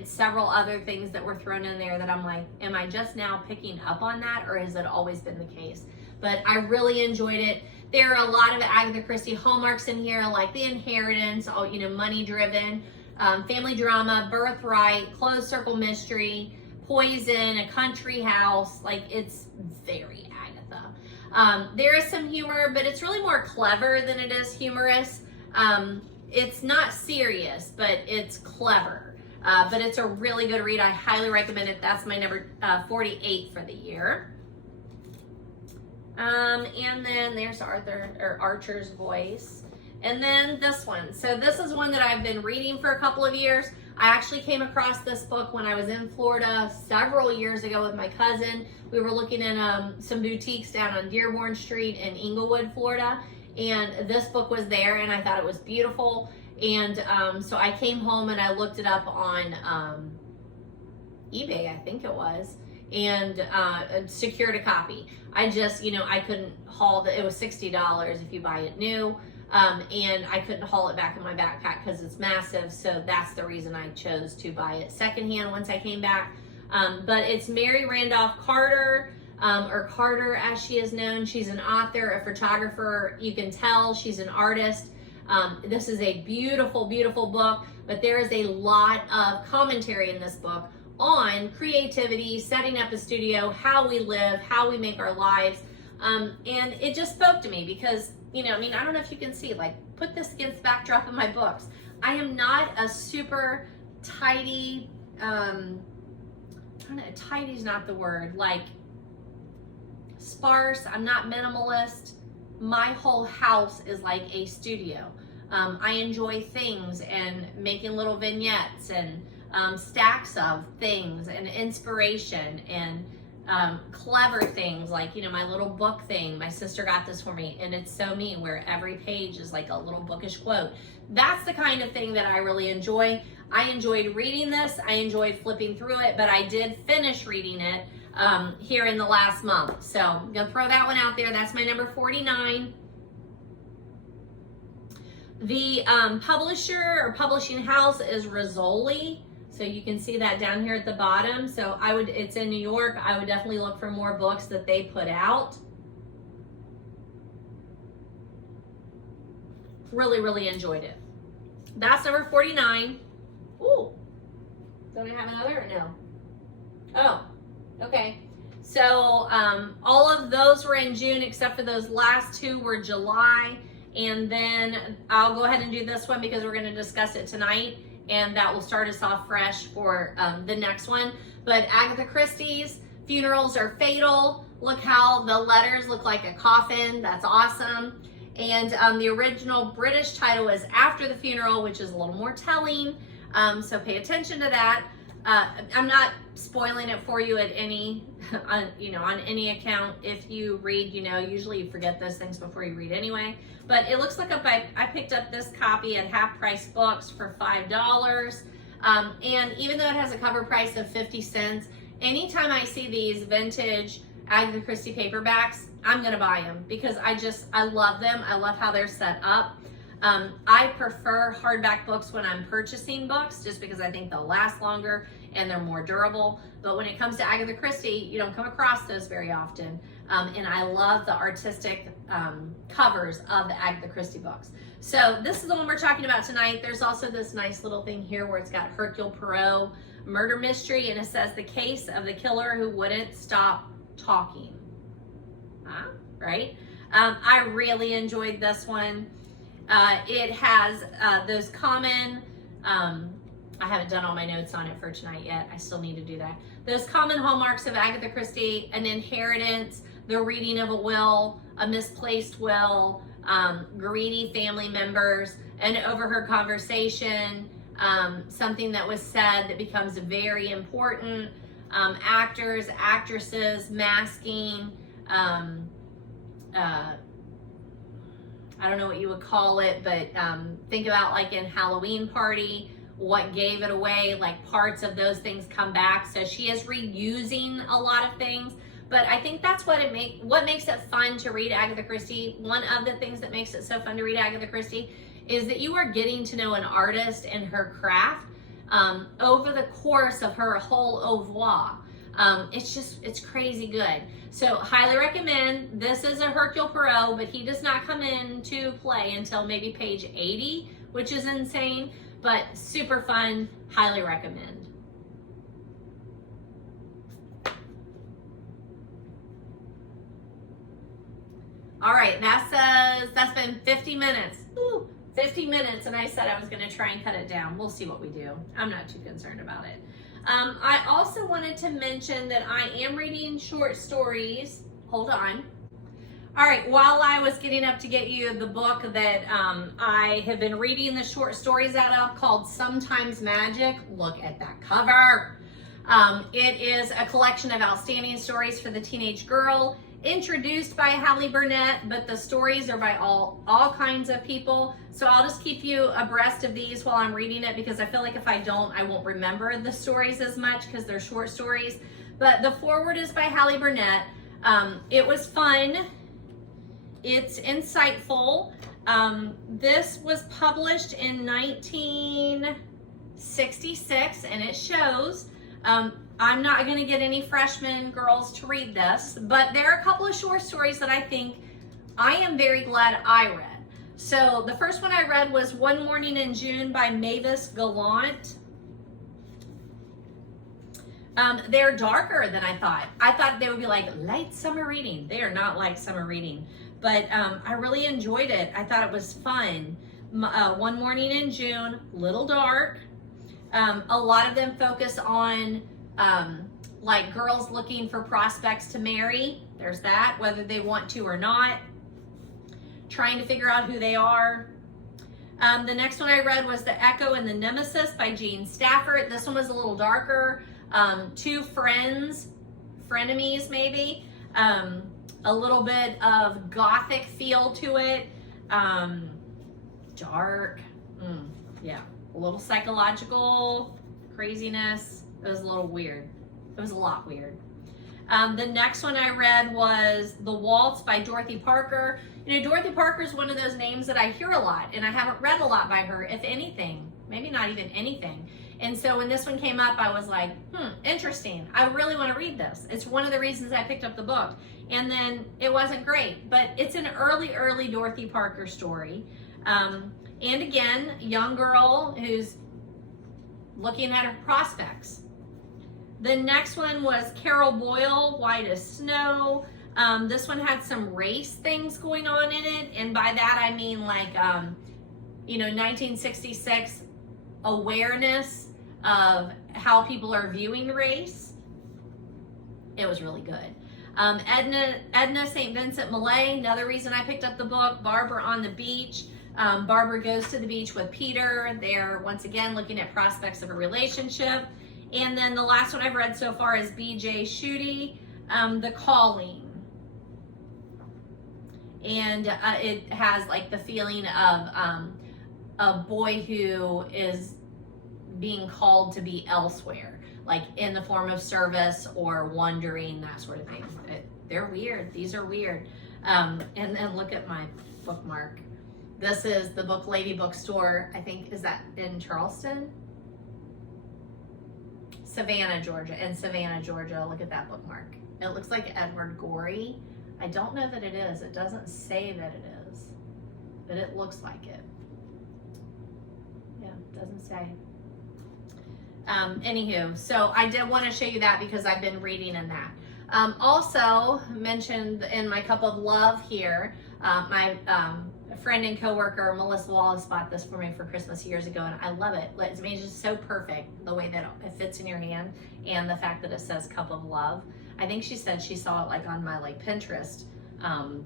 several other things that were thrown in there that I'm like, am I just now picking up on that, or has it always been the case? But I really enjoyed it. There are a lot of Agatha Christie hallmarks in here, like The Inheritance, you know, money driven, family drama, Birthright, Closed Circle mystery, Poison, A Country House. Like, it's very Agatha. There is some humor, but it's really more clever than it is humorous. It's not serious, but it's clever. But it's a really good read. I highly recommend it. That's my number 48 for the year. And then there's Archer's Voice. And then this one. So this is one that I've been reading for a couple of years. I actually came across this book when I was in Florida several years ago with my cousin. We were looking in some boutiques down on Dearborn Street in Inglewood, Florida. And this book was there, and I thought it was beautiful. And so I came home and I looked it up on eBay, I think it was, and secured a copy. I just, you know, I couldn't haul it was $60 if you buy it new. And I couldn't haul it back in my backpack because it's massive. So that's the reason I chose to buy it secondhand once I came back. But it's Mary Randolph Carter. or Carter as she is known. She's an author, a photographer. You can tell she's an artist. This is a beautiful, beautiful book, but there is a lot of commentary in this book on creativity, setting up a studio, how we live, how we make our lives. And it just spoke to me because, you know, I mean, I don't know if you can see, like, put this against the backdrop of my books. I am not a super tidy, tidy's not the word, like sparse. I'm not minimalist. My whole house is like a studio. I enjoy things and making little vignettes and stacks of things and inspiration and clever things, like, you know, my little book thing. My sister got this for me, and it's so neat where every page is like a little bookish quote. That's the kind of thing that I really enjoy. I enjoyed reading this. I enjoyed flipping through it, but I did finish reading it here in the last month. So I'm gonna throw that one out there. That's my number 49. The publisher or publishing house is Rizzoli. So you can see that down here at the bottom. So it's in New York. I would definitely look for more books that they put out. Really, really enjoyed it. That's number 49. Ooh, don't I have another or no? Oh, okay. So all of those were in June except for those last two were July. And then I'll go ahead and do this one because we're going to discuss it tonight, and that will start us off fresh for the next one. But Agatha Christie's Funerals Are Fatal. Look how the letters look like a coffin. That's awesome. And the original British title is After the Funeral, which is a little more telling. So pay attention to that. I'm not spoiling it for you at any, on any account. If you read, usually you forget those things before you read anyway. But it looks like I picked up this copy at Half Price Books for $5. And even though it has a cover price of 50 cents, anytime I see these vintage Agatha Christie paperbacks, I'm gonna buy them because I love them. I love how they're set up. I prefer hardback books when I'm purchasing books just because I think they'll last longer and they're more durable. But when it comes to Agatha Christie, you don't come across those very often. And I love the artistic covers of the Agatha Christie books. So this is the one we're talking about tonight. There's also this nice little thing here where it's got Hercule Poirot murder mystery, and it says the case of the killer who wouldn't stop talking. Right? I really enjoyed this one. It has those common, I haven't done all my notes on it for tonight yet. I still need to do that. Those common hallmarks of Agatha Christie: an inheritance, the reading of a will, a misplaced will, greedy family members, an overheard conversation, something that was said that becomes very important, actors, actresses, masking, I don't know what you would call it, but think about like in Halloween Party, what gave it away, like parts of those things come back. So she is reusing a lot of things, but I think that's what makes it fun to read Agatha Christie. One of the things that makes it so fun to read Agatha Christie is that you are getting to know an artist and her craft over the course of her whole oeuvre. It's crazy good. So highly recommend. This is a Hercule Poirot, but he does not come into play until maybe page 80, which is insane, but super fun. Highly recommend. All right, that says that's been 50 minutes. Ooh, 50 minutes, and I said I was going to try and cut it down. We'll see what we do. I'm not too concerned about it. I also wanted to mention that I am reading short stories. Hold on. All right, while I was getting up to get you the book that I have been reading the short stories out of, called Sometimes Magic. Look at that cover. It is a collection of outstanding stories for the teenage girl, introduced by Hallie Burnett, but the stories are by all kinds of people. So I'll just keep you abreast of these while I'm reading it, because I feel like if I don't, I won't remember the stories as much because they're short stories. But the foreword is by Hallie Burnett. It was fun. It's insightful. This was published in 1966, and it shows. I'm not going to get any freshman girls to read this, but there are a couple of short stories that I think I am very glad I read. So the first one I read was One Morning in June by Mavis Gallant. They're darker than I thought. I thought they would be like light summer reading. They are not light summer reading, but I really enjoyed it. I thought it was fun. One Morning in June, little dark. A lot of them focus on like girls looking for prospects to marry. There's that, whether they want to or not. Trying to figure out who they are. The next one I read was The Echo and the Nemesis by Jean Stafford. This one was a little darker. Two friends, frenemies maybe. A little bit of gothic feel to it. Dark. Yeah. A little psychological craziness. It was a little weird. It was a lot weird. The next one I read was The Waltz by Dorothy Parker. You know, Dorothy Parker is one of those names that I hear a lot, and I haven't read a lot by her, if anything. Maybe not even anything. And so when this one came up, I was like, interesting. I really want to read this. It's one of the reasons I picked up the book. And then it wasn't great, but it's an early Dorothy Parker story. And again, young girl who's looking at her prospects. The next one was Carol Boyle, White as Snow. This one had some race things going on in it. And by that, I mean like, 1966 awareness of how people are viewing race. It was really good. Edna St. Vincent Millay, another reason I picked up the book. Barbara on the Beach. Barbara goes to the beach with Peter. They're once again looking at prospects of a relationship. And then the last one I've read so far is B.J. Schuette, The Calling. And it has like the feeling of a boy who is being called to be elsewhere, like in the form of service or wandering, that sort of thing. They're weird. These are weird. And then look at my bookmark. This is the Book Lady Bookstore. I think, is that in Charleston? Savannah, Georgia. In Savannah, Georgia. Look at that bookmark. It looks like Edward Gorey. I don't know that it is. It doesn't say that it is, but it looks like it. Yeah, it doesn't say. Anywho, so I did want to show you that because I've been reading in that. Also mentioned in my cup of love here, my friend and coworker Melissa Wallace bought this for me for Christmas years ago, and I love it. I mean, it's just so perfect the way that it fits in your hand, and the fact that it says cup of love. I think she said she saw it like on my like Pinterest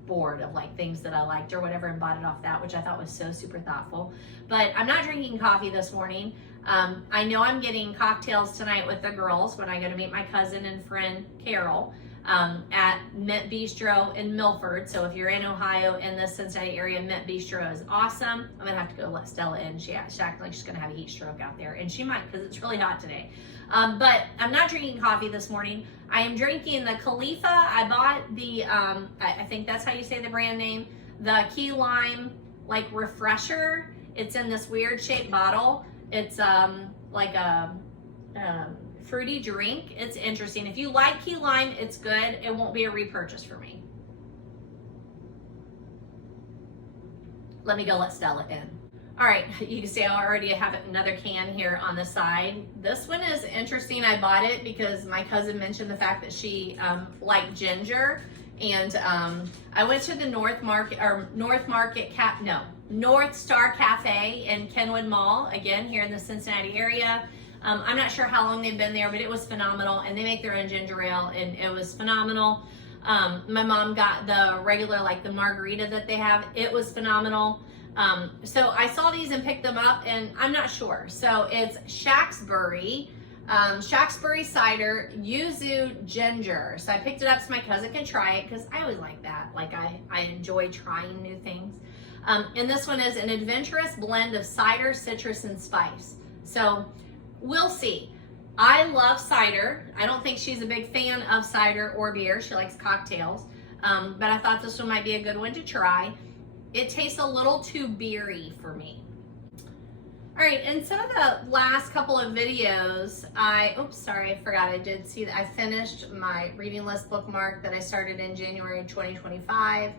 board of like things that I liked or whatever, and bought it off that, which I thought was so super thoughtful. But I'm not drinking coffee this morning. I know I'm getting cocktails tonight with the girls when I go to meet my cousin and friend Carol at Mint Bistro in Milford. So if you're in Ohio, in the Cincinnati area, Mint Bistro is awesome. I'm gonna have to go let Stella in. She acted like she's gonna have a heat stroke out there, and she might because it's really hot today. But I'm not drinking coffee this morning. I am drinking the Khalifa. I bought the, I think that's how you say the brand name, the key lime like refresher. It's in this weird shaped bottle. It's like a fruity drink. It's interesting. If you like key lime, it's good. It won't be a repurchase for me. Let me go let Stella in. All right, you can see I already have another can here on the side. This one is interesting. I bought it because my cousin mentioned the fact that she liked ginger, and I went to the North Star Cafe in Kenwood Mall, again here in the Cincinnati area. I'm not sure how long they've been there, but it was phenomenal, and they make their own ginger ale, and it was phenomenal. My mom got the regular, like the margarita that they have. It was phenomenal. So I saw these and picked them up, and I'm not sure. So it's Shaftesbury cider, yuzu ginger. So I picked it up so my cousin can try it, because I always like that. Like I enjoy trying new things. And this one is an adventurous blend of cider, citrus, and spice. So we'll see. I love cider. I don't think she's a big fan of cider or beer. She likes cocktails. But I thought this one might be a good one to try. It tastes a little too beery for me. All right, in some of the last couple of videos, I forgot I did see that I finished my reading list bookmark that I started in January 2025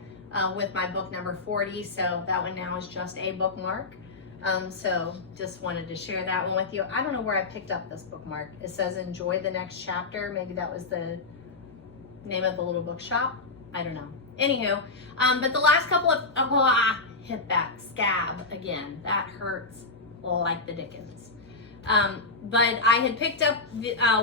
with my book number 40. So that one now is just a bookmark. So just wanted to share that one with you. I don't know where I picked up this bookmark. It says enjoy the next chapter. Maybe that was the name of the little bookshop. I don't know. Anywho, but the last couple of, hit that scab again. That hurts like the dickens. But I had picked up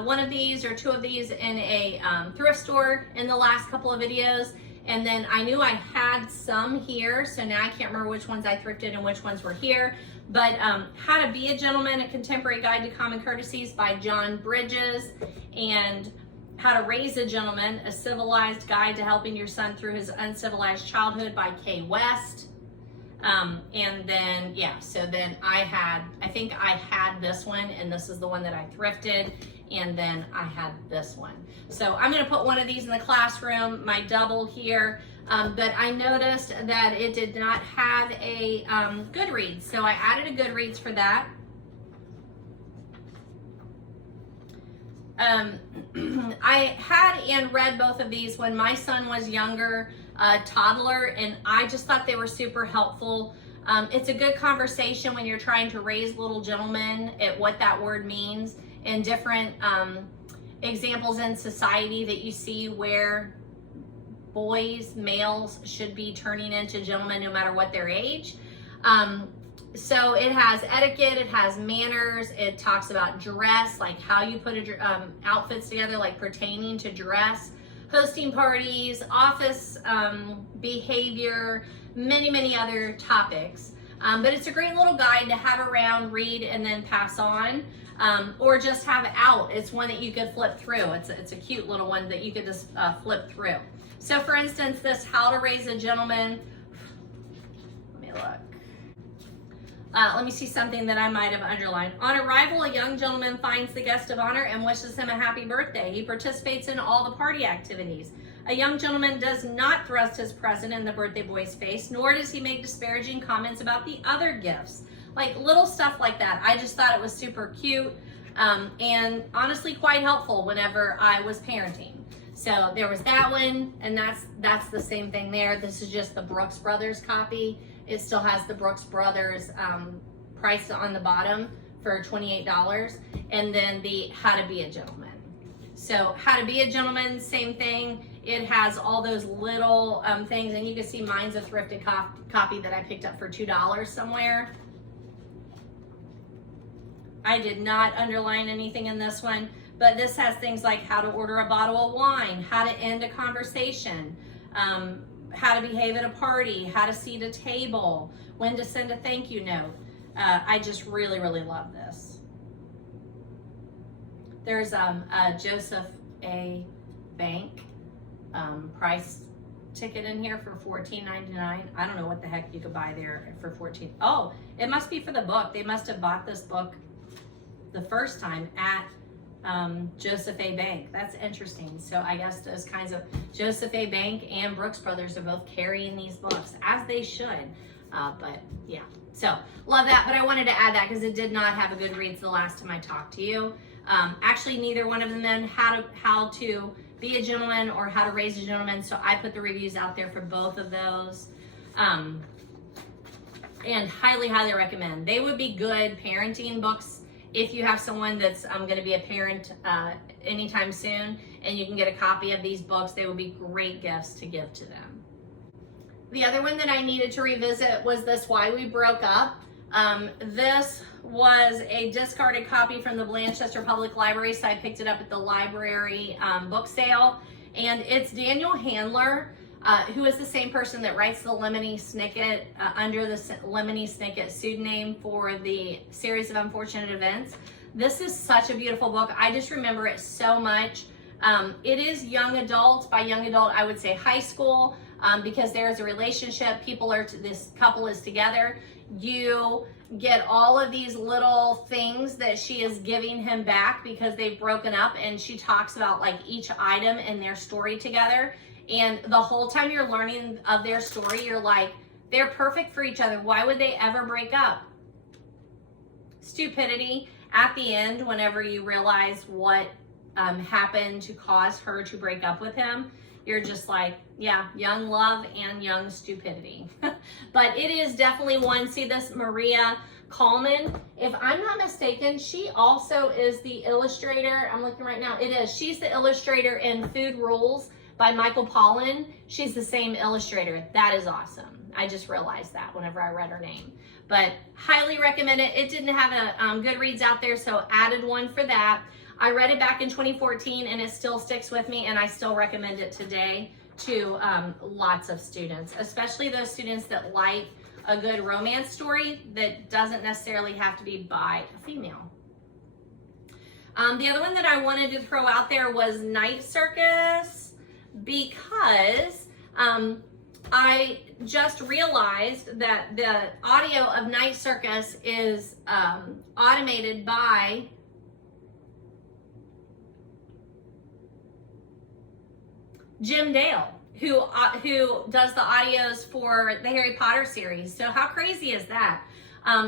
one of these or two of these in a thrift store in the last couple of videos, and then I knew I had some here, so now I can't remember which ones I thrifted and which ones were here. But How to Be a Gentleman, A Contemporary Guide to Common Courtesies by John Bridges, and How to Raise a Gentleman, A Civilized Guide to Helping Your Son Through His Uncivilized Childhood by Kay West. And then, so then I think I had this one, and this is the one that I thrifted, and then I had this one. So I'm going to put one of these in the classroom, my double here, but I noticed that it did not have a Goodreads, so I added a Goodreads for that. I had and read both of these when my son was younger, toddler, and I just thought they were super helpful. It's a good conversation when you're trying to raise little gentlemen at what that word means, and different examples in society that you see where boys, males, should be turning into gentlemen no matter what their age. So it has etiquette, it has manners, it talks about dress, like how you put outfits together, like pertaining to dress, hosting parties, office behavior, many other topics. But it's a great little guide to have around, read, and then pass on, or just have out. It's one that you could flip through. It's a cute little one that you could just flip through. So for instance, this How to Raise a Gentleman, let me look. Let me see something that I might have underlined. On arrival, a young gentleman finds the guest of honor and wishes him a happy birthday. He participates in all the party activities. A young gentleman does not thrust his present in the birthday boy's face, nor does he make disparaging comments about the other gifts. Like little stuff like that. I just thought it was super cute and honestly quite helpful whenever I was parenting. So there was that one, and that's the same thing there. This is just the Brooks Brothers copy. It still has the Brooks Brothers price on the bottom for $28, and then the How to Be a Gentleman. So How to Be a Gentleman, same thing. It has all those little things, and you can see mine's a thrifted copy that I picked up for $2 somewhere. I did not underline anything in this one, but this has things like how to order a bottle of wine, how to end a conversation, how to behave at a party, how to seat a table, when to send a thank you note. I just really love this. There's a Joseph A. Bank price ticket in here for $14.99. I don't know what the heck you could buy there for $14. Oh, it must be for the book. They must have bought this book the first time at Joseph A. Bank. That's interesting. So I guess those kinds of Joseph A. Bank and Brooks Brothers are both carrying these books, as they should. But yeah, so love that. But I wanted to add that because it did not have a Goodreads the last time I talked to you. Actually, neither one of them then how to be a gentleman or how to raise a gentleman. So I put the reviews out there for both of those. And highly recommend. They would be good parenting books if you have someone that's going to be a parent anytime soon, and you can get a copy of these books. They would be great gifts to give to them. The other one that I needed to revisit was this Why We Broke Up. This was a discarded copy from the Blanchester Public Library, so I picked it up at the library book sale. And it's Daniel Handler, who is the same person that writes the Lemony Snicket under the Lemony Snicket pseudonym for the series of Unfortunate Events. This is such a beautiful book. I just remember it so much. It is young adult. By young adult, I would say high school, because there is a relationship. This couple is together. You get all of these little things that she is giving him back because they've broken up, and she talks about like each item in their story together. And the whole time you're learning of their story, you're like, they're perfect for each other. Why would they ever break up? stupidity at the end whenever you realize what happened to cause her to break up with him. You're just like, yeah, young love and young stupidity. But it is definitely one. See this Maria Coleman, if I'm not mistaken, she also is the illustrator. I'm looking right now. It is. She's the illustrator in Food Rules by Michael Pollan. She's the same illustrator. That is awesome. I just realized that whenever I read her name. But highly recommend it. It didn't have a Goodreads out there, so added one for that. I read it back in 2014 and it still sticks with me, and I still recommend it today to lots of students, especially those students that like a good romance story that doesn't necessarily have to be by a female. The other one that I wanted to throw out there was Night Circus, because I just realized that the audio of Night Circus is automated by Jim Dale, who does the audios for the Harry Potter series. So how crazy is that?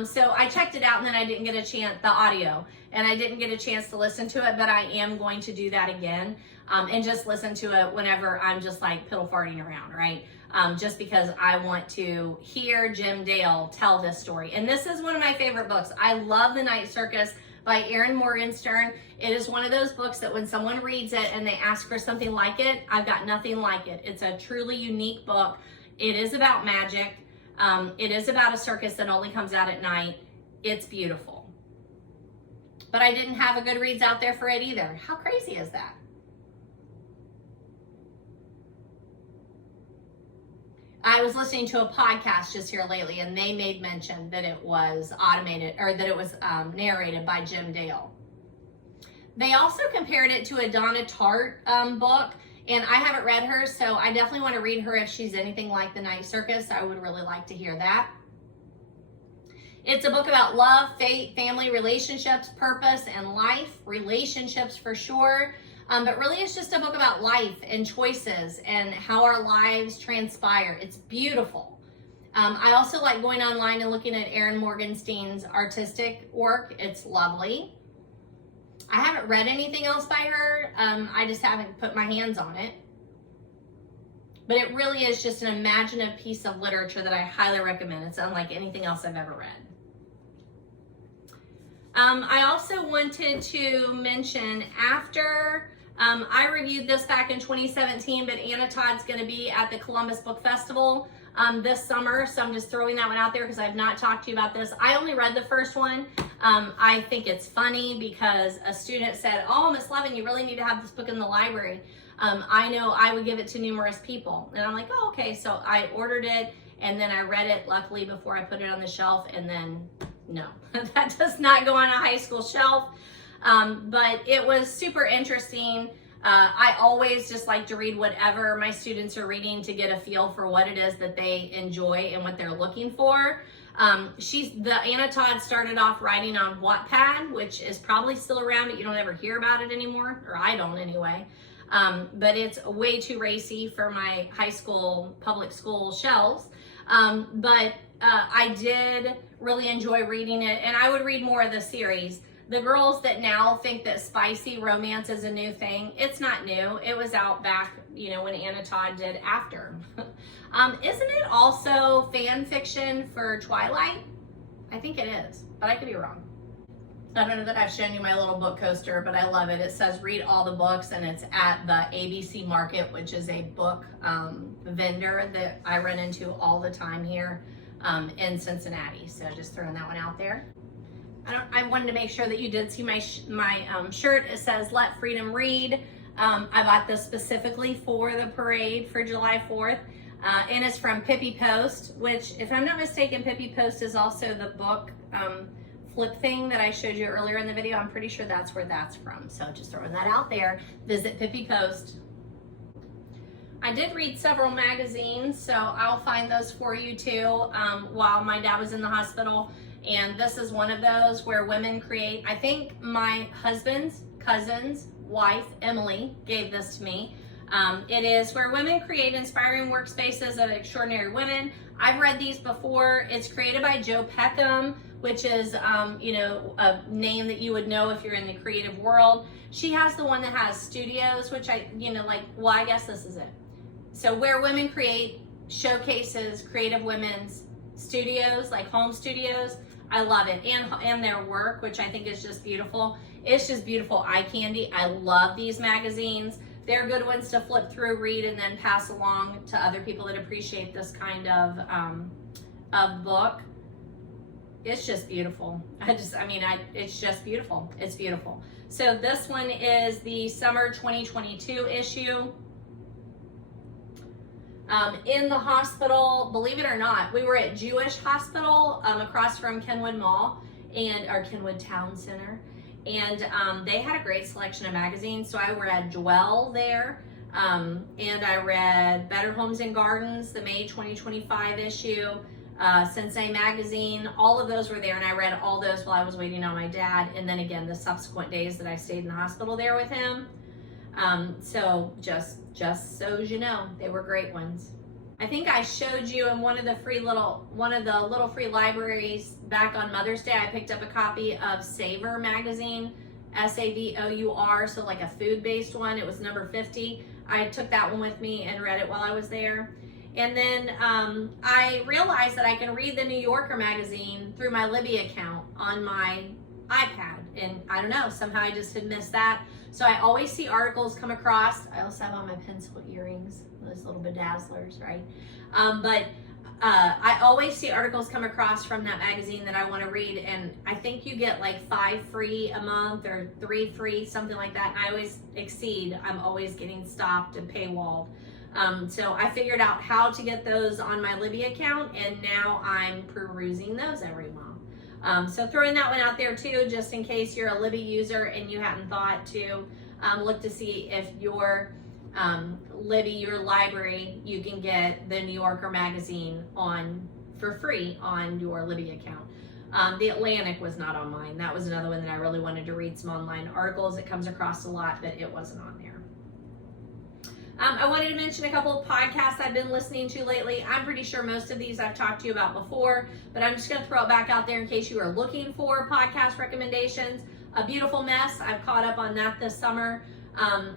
So I checked it out, and then I didn't get a chance, the audio, and I didn't get a chance to listen to it, but I am going to do that again, and just listen to it whenever I'm just like piddle farting around, right? Just because I want to hear Jim Dale tell this story. And this is one of my favorite books. I love The Night Circus by Erin Morgenstern. It is one of those books that when someone reads it and they ask for something like it, I've got nothing like it. It's a truly unique book. It is about magic. It is about a circus that only comes out at night. It's beautiful. But I didn't have a Goodreads out there for it either. How crazy is that? I was listening to a podcast just here lately, and they made mention that it was automated, or that it was narrated by Jim Dale. They also compared it to a Donna Tartt book, and I haven't read her, so I definitely want to read her if she's anything like The Night Circus. I would really like to hear that. It's a book about love, fate, family, relationships, purpose, and life. Relationships for sure. But really it's just a book about life and choices and how our lives transpire. It's beautiful. I also like going online and looking at Erin Morgenstern's artistic work. It's lovely. I haven't read anything else by her. I just haven't put my hands on it. But it really is just an imaginative piece of literature that I highly recommend. It's unlike anything else I've ever read. I also wanted to mention, after I reviewed this back in 2017, but Anna Todd's going to be at the Columbus Book Festival this summer, so I'm just throwing that one out there because I've not talked to you about this. I only read the first one. I think it's funny because a student said, "Oh, Miss Lovin, you really need to have this book in the library." I know I would give it to numerous people, and I'm like, "Oh, okay." So I ordered it, and then I read it, luckily, before I put it on the shelf, and then no, that does not go on a high school shelf. But it was super interesting. I always just like to read whatever my students are reading to get a feel for what it is that they enjoy and what they're looking for. Anna Todd started off writing on Wattpad, which is probably still around, but you don't ever hear about it anymore, or I don't anyway. But it's way too racy for my high school, public school shelves. But I did really enjoy reading it, and I would read more of the series. The girls that now think that spicy romance is a new thing, it's not new. It was out back, when Anna Todd did After. Isn't it also fan fiction for Twilight? I think it is, but I could be wrong. I don't know that I've shown you my little book coaster, but I love it. It says read all the books, and it's at the ABC Market, which is a book vendor that I run into all the time here in Cincinnati. So just throwing that one out there. I wanted to make sure that you did see my shirt. It says Let Freedom Read. I bought this specifically for the parade for July 4th. And it's from Pippi Post, which, if I'm not mistaken, Pippi Post is also the book flip thing that I showed you earlier in the video. I'm pretty sure that's where that's from. So just throwing that out there. Visit Pippi Post. I did read several magazines, so I'll find those for you too while my dad was in the hospital. And this is one of those where women create. I think my husband's cousin's wife, Emily, gave this to me. It is Where Women Create Inspiring Workspaces of Extraordinary Women. I've read these before. It's created by Joe Peckham which is, you know, a name that you would know if you're in the creative world. She has the one that has studios, which I, you know, like, well, I guess this is it. So where women create, showcases creative women's studios, like home studios. I love it. And their work, which I think is just beautiful. It's just beautiful eye candy. I love these magazines. They're good ones to flip through, read, and then pass along to other people that appreciate this kind of book. It's just beautiful. It's just beautiful. It's beautiful. So this one is the summer 2022 issue. In the hospital, believe it or not, we were at Jewish Hospital across from Kenwood Mall or Kenwood Town Center. And they had a great selection of magazines. So I read Dwell there, and I read Better Homes and Gardens, the May 2025 issue, Sensei Magazine. All of those were there, and I read all those while I was waiting on my dad. And then again, the subsequent days that I stayed in the hospital there with him. So just so you know, they were great ones. I think I showed you in one of the little free libraries back on Mother's Day, I picked up a copy of Savor magazine, Savour, so like a food-based one. It was number 50. I took that one with me and read it while I was there. And then I realized that I can read the New Yorker magazine through my Libby account on my iPad. And I don't know, somehow I just had missed that. So I always see articles come across. I also have on my pencil earrings, those little bedazzlers, right? I always see articles come across from that magazine that I want to read, and I think you get like 5 free a month or 3 free, something like that. And I always exceed. I'm always getting stopped and paywalled. So I figured out how to get those on my Libby account, and now I'm perusing those every month. So throwing that one out there too, just in case you're a Libby user and you hadn't thought to look to see if your Libby, your library, you can get the New Yorker magazine for free on your Libby account. The Atlantic was not on mine. That was another one that I really wanted to read some online articles. It comes across a lot, but it wasn't on there. I wanted to mention a couple of podcasts I've been listening to lately. I'm pretty sure most of these I've talked to you about before, but I'm just going to throw it back out there in case you are looking for podcast recommendations. A Beautiful Mess, I've caught up on that this summer.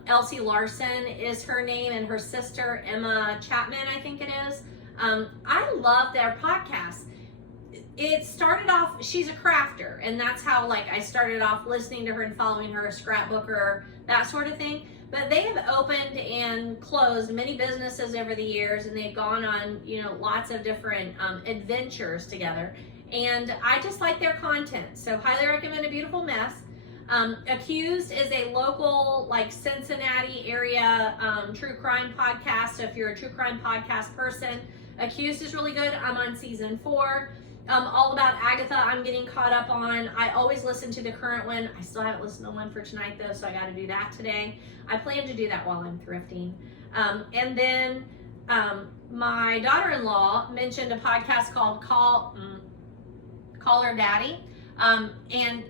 Elsie Larson is her name, and her sister, Emma Chapman, I think it is. I love their podcast. It started off, she's a crafter, and that's how I started off listening to her and following her, a scrapbooker, that sort of thing. But they have opened and closed many businesses over the years, and they've gone on, lots of different adventures together. And I just like their content. So highly recommend A Beautiful Mess. Accused is a local, Cincinnati area true crime podcast. So if you're a true crime podcast person, Accused is really good. I'm on season 4. All About Agatha, I'm getting caught up on. I always listen to the current one. I still haven't listened to one for tonight though, so I got to do that today. I plan to do that while I'm thrifting. And then my daughter-in-law mentioned a podcast called Call Her Daddy. And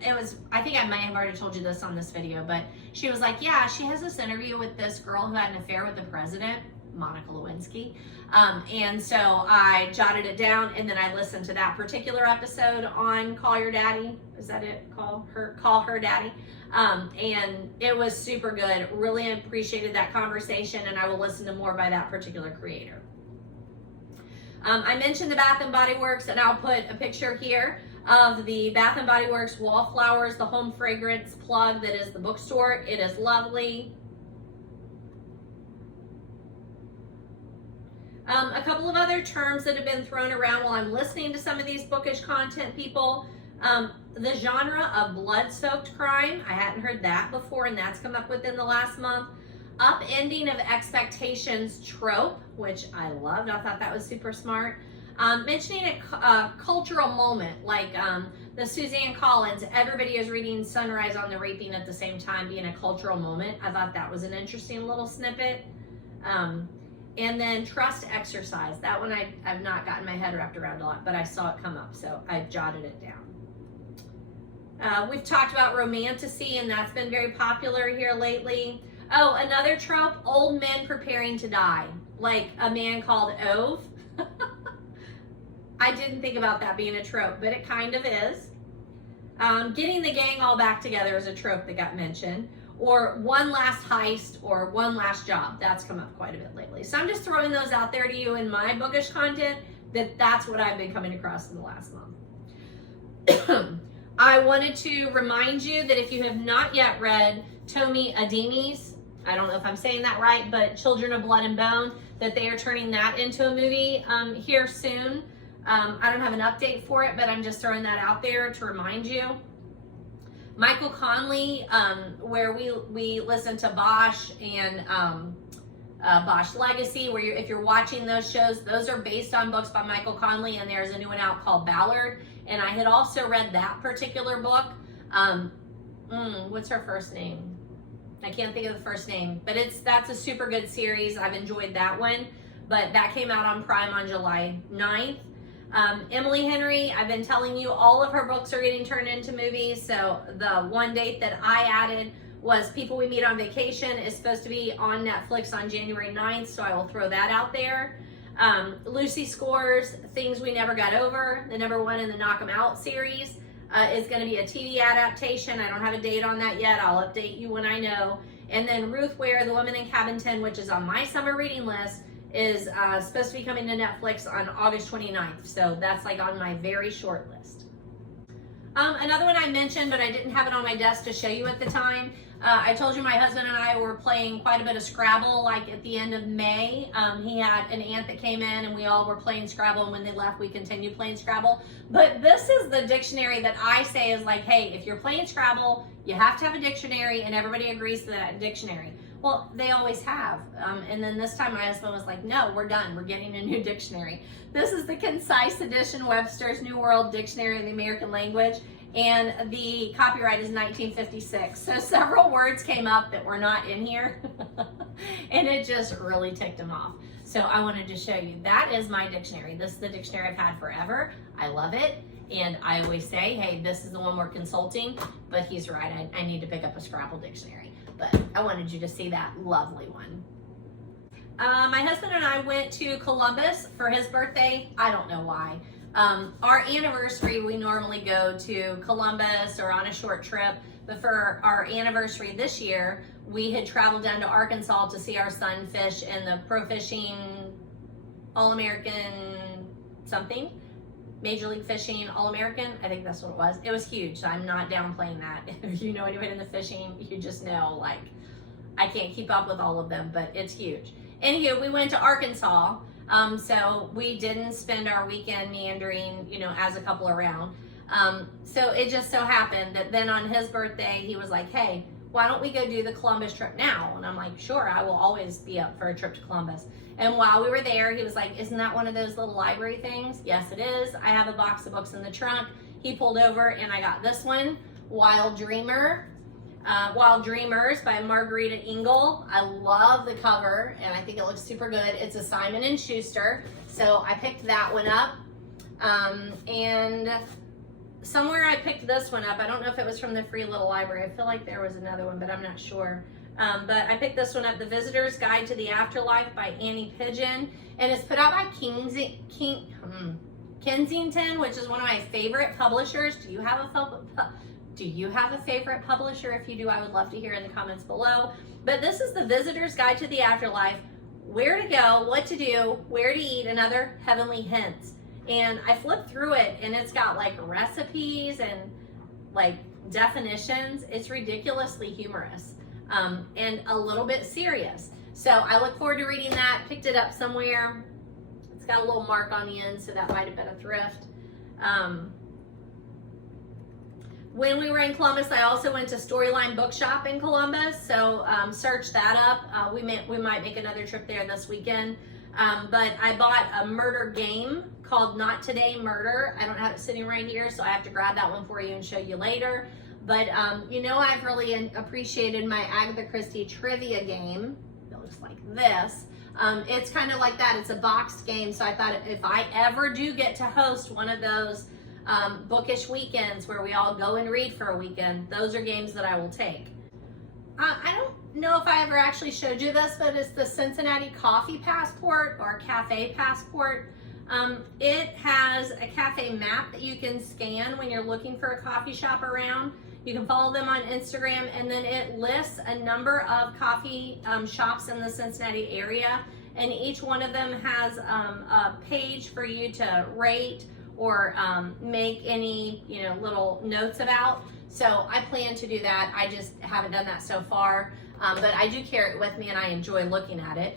it was, I think I may have already told you this on this video, but she was like, yeah, she has this interview with this girl who had an affair with the president, Monica Lewinsky. And so I jotted it down, and then I listened to that particular episode on Call Your Daddy. Is that it? Call Her Daddy. And it was super good. Really appreciated that conversation, and I will listen to more by that particular creator. I mentioned the Bath & Body Works, and I'll put a picture here of the Bath & Body Works Wallflowers, the home fragrance plug that is the bookstore. It is lovely. A couple of other terms that have been thrown around while I'm listening to some of these bookish content people. The genre of blood-soaked crime. I hadn't heard that before, and that's come up within the last month. Upending of expectations trope, which I loved. I thought that was super smart. Mentioning a cultural moment, like the Suzanne Collins, everybody is reading Sunrise on the Reaping at the same time being a cultural moment. I thought that was an interesting little snippet. And then trust exercise. That one I've not gotten my head wrapped around a lot, but I saw it come up, so I jotted it down. We've talked about romantasy, and that's been very popular here lately. Oh, another trope, old men preparing to die. Like a man called Ove. I didn't think about that being a trope, but it kind of is. Getting the gang all back together is a trope that got mentioned. Or one last heist or one last job. That's come up quite a bit lately. So I'm just throwing those out there to you in my bookish content, that's what I've been coming across in the last month. I wanted to remind you that if you have not yet read Tomi Adeni's, I don't know if I'm saying that right, but Children of Blood and Bone, that they are turning that into a movie here soon. I don't have an update for it, but I'm just throwing that out there to remind you. Michael Conley, where we listen to Bosch and Bosch Legacy, where if you're watching those shows, those are based on books by Michael Conley, and there's a new one out called Ballard, and I had also read that particular book. What's her first name? I can't think of the first name, but that's a super good series. I've enjoyed that one, but that came out on Prime on July 9th. Emily Henry, I've been telling you all of her books are getting turned into movies. So the one date that I added was People We Meet on Vacation is supposed to be on Netflix on January 9th. So I will throw that out there. Lucy Score's Things We Never Got Over, the #1 in the Knock 'Em Out series, is going to be a TV adaptation. I don't have a date on that yet. I'll update you when I know. And then Ruth Ware, The Woman in Cabin 10, which is on my summer reading list, is supposed to be coming to Netflix on August 29th. So that's like on my very short list. Another one I mentioned, but I didn't have it on my desk to show you at the time. I told you my husband and I were playing quite a bit of Scrabble, like at the end of May. He had an aunt that came in and we all were playing Scrabble, and when they left, we continued playing Scrabble. But this is the dictionary that I say is like, hey, if you're playing Scrabble, you have to have a dictionary, and everybody agrees to that dictionary. Well, they always have. And then this time my husband was like, no, we're done. We're getting a new dictionary. This is the Concise Edition Webster's New World Dictionary of the American Language. And the copyright is 1956. So several words came up that were not in here. And it just really ticked him off. So I wanted to show you. That is my dictionary. This is the dictionary I've had forever. I love it. And I always say, hey, this is the one we're consulting. But he's right. I need to pick up a Scrabble dictionary. But I wanted you to see that lovely one. My husband and I went to Columbus for his birthday. I don't know why. Our anniversary, we normally go to Columbus or on a short trip. But for our anniversary this year, we had traveled down to Arkansas to see our son fish in the Pro Fishing All-American something. Major League Fishing All-American, I think that's what it was. It was huge, so I'm not downplaying that. If you know anybody in the fishing, you just know, like, I can't keep up with all of them, but it's huge. Anywho, we went to Arkansas, so we didn't spend our weekend meandering, as a couple around. So it just so happened that then on his birthday, he was like, hey, why don't we go do the Columbus trip now? And I'm like, sure, I will always be up for a trip to Columbus. And while we were there, he was like, isn't that one of those little library things? Yes, it is. I have a box of books in the trunk. He pulled over and I got this one, Wild Dreamers by Margarita Engel. I love the cover and I think it looks super good. It's a Simon & Schuster. So I picked that one up. And somewhere I picked this one up. I don't know if it was from the Free Little Library. I feel like there was another one, but I'm not sure. But I picked this one up, The Visitor's Guide to the Afterlife by Annie Pigeon. And it's put out by Kensington, which is one of my favorite publishers. Do you have a favorite publisher? If you do, I would love to hear in the comments below. But this is The Visitor's Guide to the Afterlife. Where to go, what to do, where to eat, and other heavenly hints. And I flipped through it and it's got like recipes and like definitions. It's ridiculously humorous. And a little bit serious. So I look forward to reading that. Picked it up somewhere. It's got a little mark on the end, so that might have been a thrift. When we were in Columbus, I also went to Storyline Bookshop in Columbus. So search that up. We might make another trip there this weekend. But I bought a murder game called Not Today Murder. I don't have it sitting right here, so I have to grab that one for you and show you later. But I've really appreciated my Agatha Christie trivia game. It looks like this. It's kind of like that. It's a boxed game. So I thought if I ever do get to host one of those bookish weekends where we all go and read for a weekend, those are games that I will take. I don't know if I ever actually showed you this, but it's the Cincinnati Coffee Passport or Cafe Passport. It has a cafe map that you can scan when you're looking for a coffee shop around. You can follow them on Instagram, and then it lists a number of coffee shops in the Cincinnati area, and each one of them has a page for you to rate or make any little notes about. So I plan to do that. I just haven't done that so far, but I do carry it with me and I enjoy looking at it.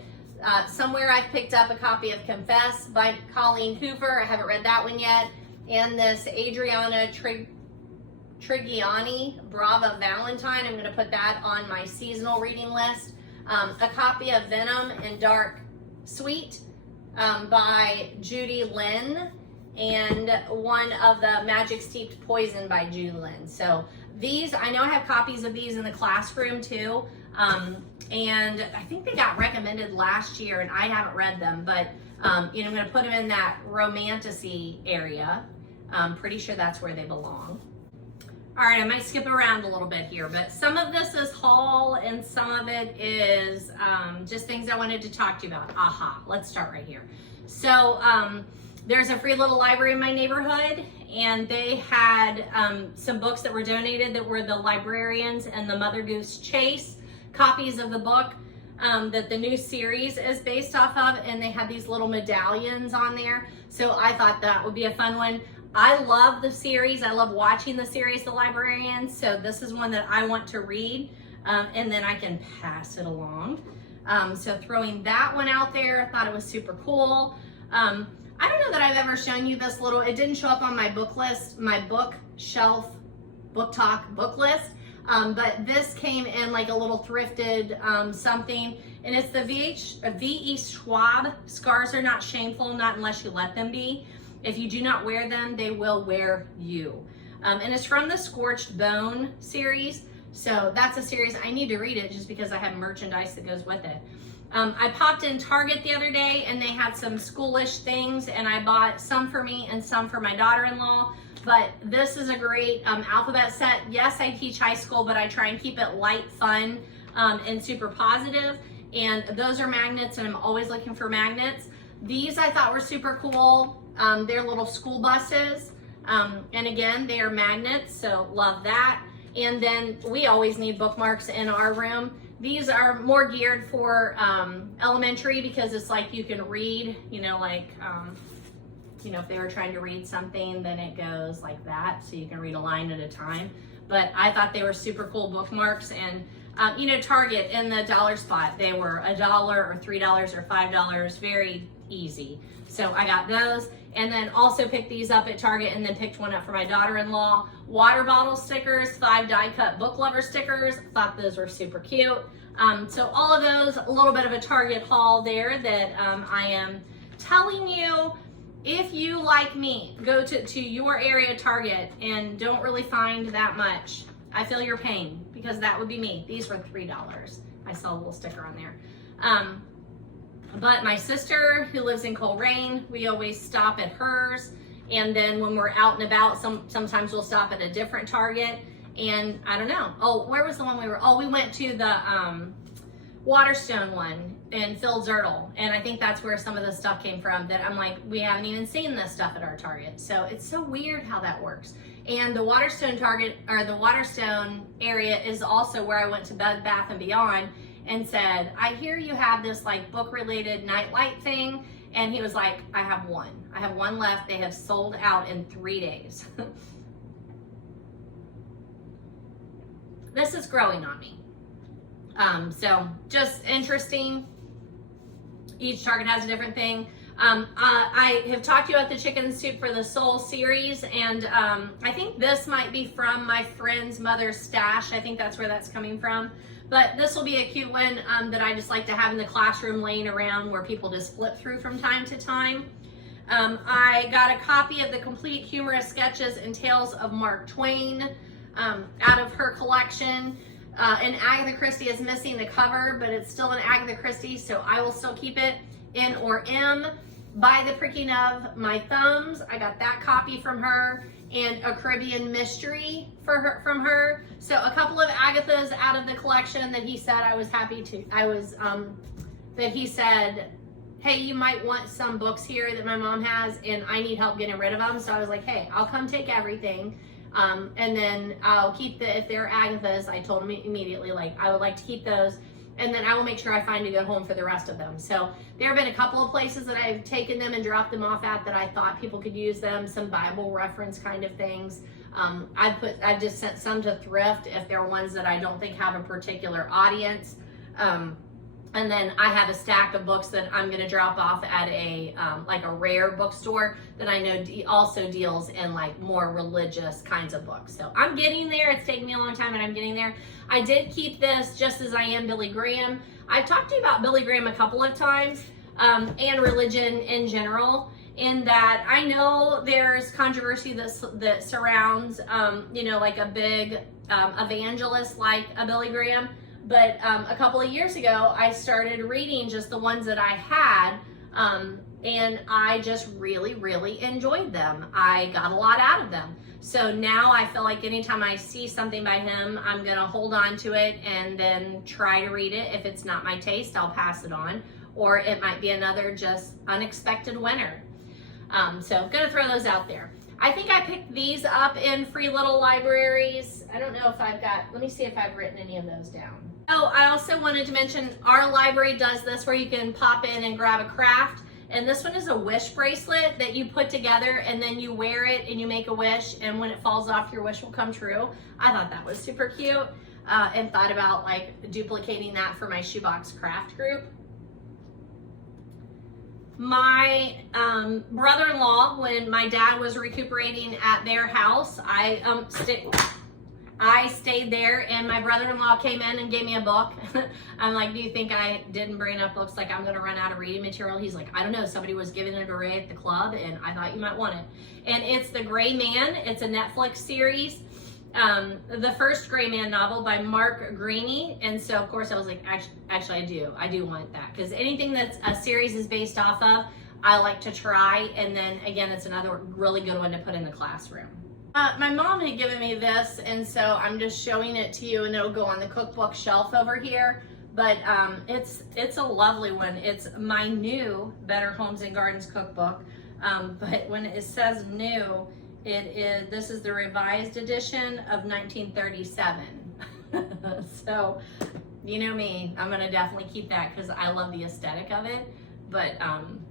Somewhere I've picked up a copy of Confess by Colleen Hoover. I haven't read that one yet. And this Adriana Trigiani, Brava Valentine. I'm going to put that on my seasonal reading list. A copy of Venom and Dark Sweet by Judy Lynn, and one of the Magic Steeped Poison by Judy Lynn. So these, I know I have copies of these in the classroom too. And I think they got recommended last year and I haven't read them, but I'm going to put them in that romantasy area. I'm pretty sure that's where they belong. All right, I might skip around a little bit here, but some of this is haul and some of it is just things I wanted to talk to you about. Let's start right here. So there's a free little library in my neighborhood, and they had some books that were donated that were the Librarians and the Mother Goose Chase copies of the book that the new series is based off of, and they had these little medallions on there. So I thought that would be a fun one. I love the series. I love watching the series, The Librarians. So this is one that I want to read, and then I can pass it along. So throwing that one out there, I thought it was super cool. I don't know that I've ever shown you this little, it didn't show up on my book list, my bookshelf, book talk book list. But this came in like a little thrifted something, and it's the V.E. Schwab, Scars Are Not Shameful, Not Unless You Let Them Be. If you do not wear them, they will wear you. And it's from the Scorched Bone series. So that's a series, I need to read it just because I have merchandise that goes with it. I popped in Target the other day and they had some schoolish things, and I bought some for me and some for my daughter-in-law. But this is a great alphabet set. Yes, I teach high school, but I try and keep it light, fun, and super positive. And those are magnets, and I'm always looking for magnets. These I thought were super cool. They're little school buses. And again, they are magnets, so love that. And then we always need bookmarks in our room. These are more geared for elementary because it's like you can read, if they were trying to read something, then it goes like that, so you can read a line at a time. But I thought they were super cool bookmarks, and Target in the dollar spot, they were $1 or $3 or $5, very easy. So I got those, and then also picked these up at Target, and then picked one up for my daughter-in-law. Water bottle stickers, 5 die-cut book lover stickers, thought those were super cute. So all of those, a little bit of a Target haul there that I am telling you. If you, like me, go to your area Target and don't really find that much, I feel your pain, because that would be me. These were $3. I saw a little sticker on there. But my sister, who lives in Coleraine, we always stop at hers. And then when we're out and about, sometimes we'll stop at a different Target. And I don't know. Oh, where was the one we were? Oh, we went to the Waterstone one in Phil Zertle, and I think that's where some of the stuff came from that I'm like, we haven't even seen this stuff at our Target. So it's so weird how that works. And the Waterstone Target, or the Waterstone area, is also where I went to Bed Bath & Beyond and said, I hear you have this like book related nightlight thing. And he was like, I have one left. They have sold out in 3 days. This is growing on me. So just interesting. Each Target has a different thing. I have talked to you about the Chicken Soup for the Soul series, and I think this might be from my friend's mother's stash. I think that's where that's coming from. But this will be a cute one that I just like to have in the classroom laying around where people just flip through from time to time. I got a copy of the Complete Humorous Sketches and Tales of Mark Twain out of her collection. And Agatha Christie is missing the cover, but it's still an Agatha Christie, so I will still keep it. N or M, By the Pricking of My Thumbs. I got that copy from her, and A Caribbean Mystery from her. So a couple of Agathas out of the collection that he said I was happy to. That he said hey, you might want some books here that my mom has and I need help getting rid of them. So I was like, hey, I'll come take everything. And then I'll keep if they're Agatha's, I told them immediately, like, I would like to keep those. And then I will make sure I find a good home for the rest of them. So there have been a couple of places that I've taken them and dropped them off at that I thought people could use them, some Bible reference kind of things. I've just sent some to thrift if they're ones that I don't think have a particular audience. And then I have a stack of books that I'm gonna drop off at a like a rare bookstore that I know also deals in like more religious kinds of books. So I'm getting there. It's taking me a long time, and I'm getting there. I did keep this just as I am Billy Graham. I've talked to you about Billy Graham a couple of times, and religion in general, in that I know there's controversy that surrounds, you know, like a big evangelist like a Billy Graham. But a couple of years ago, I started reading just the ones that I had, and I just really, really enjoyed them. I got a lot out of them. So now I feel like anytime I see something by him, I'm gonna hold on to it and then try to read it. If it's not my taste, I'll pass it on, or it might be another just unexpected winner. So I'm gonna throw those out there. I think I picked these up in Free Little Libraries. I don't know if I've got, let me see if I've written any of those down. Oh, I also wanted to mention our library does this where you can pop in and grab a craft. And this one is a wish bracelet that you put together and then you wear it and you make a wish, and when it falls off, your wish will come true. I thought that was super cute, and thought about like duplicating that for my shoebox craft group. My brother-in-law, when my dad was recuperating at their house, I stayed there, and my brother-in-law came in and gave me a book. I'm like, do you think I didn't bring enough books? Like, I'm gonna run out of reading material. He's like, I don't know, somebody was giving it away at the club and I thought you might want it. And it's The Gray Man. It's a Netflix series. The first Gray Man novel by Mark Greaney. And so of course I was like, actually I do want that, because anything that's a series is based off of, I like to try. And then again, it's another really good one to put in the classroom. My mom had given me this, and so I'm just showing it to you, and it'll go on the cookbook shelf over here. But it's a lovely one. It's my new Better Homes and Gardens cookbook. But when it says new, this is the revised edition of 1937. So, you know me, I'm gonna definitely keep that because I love the aesthetic of it. But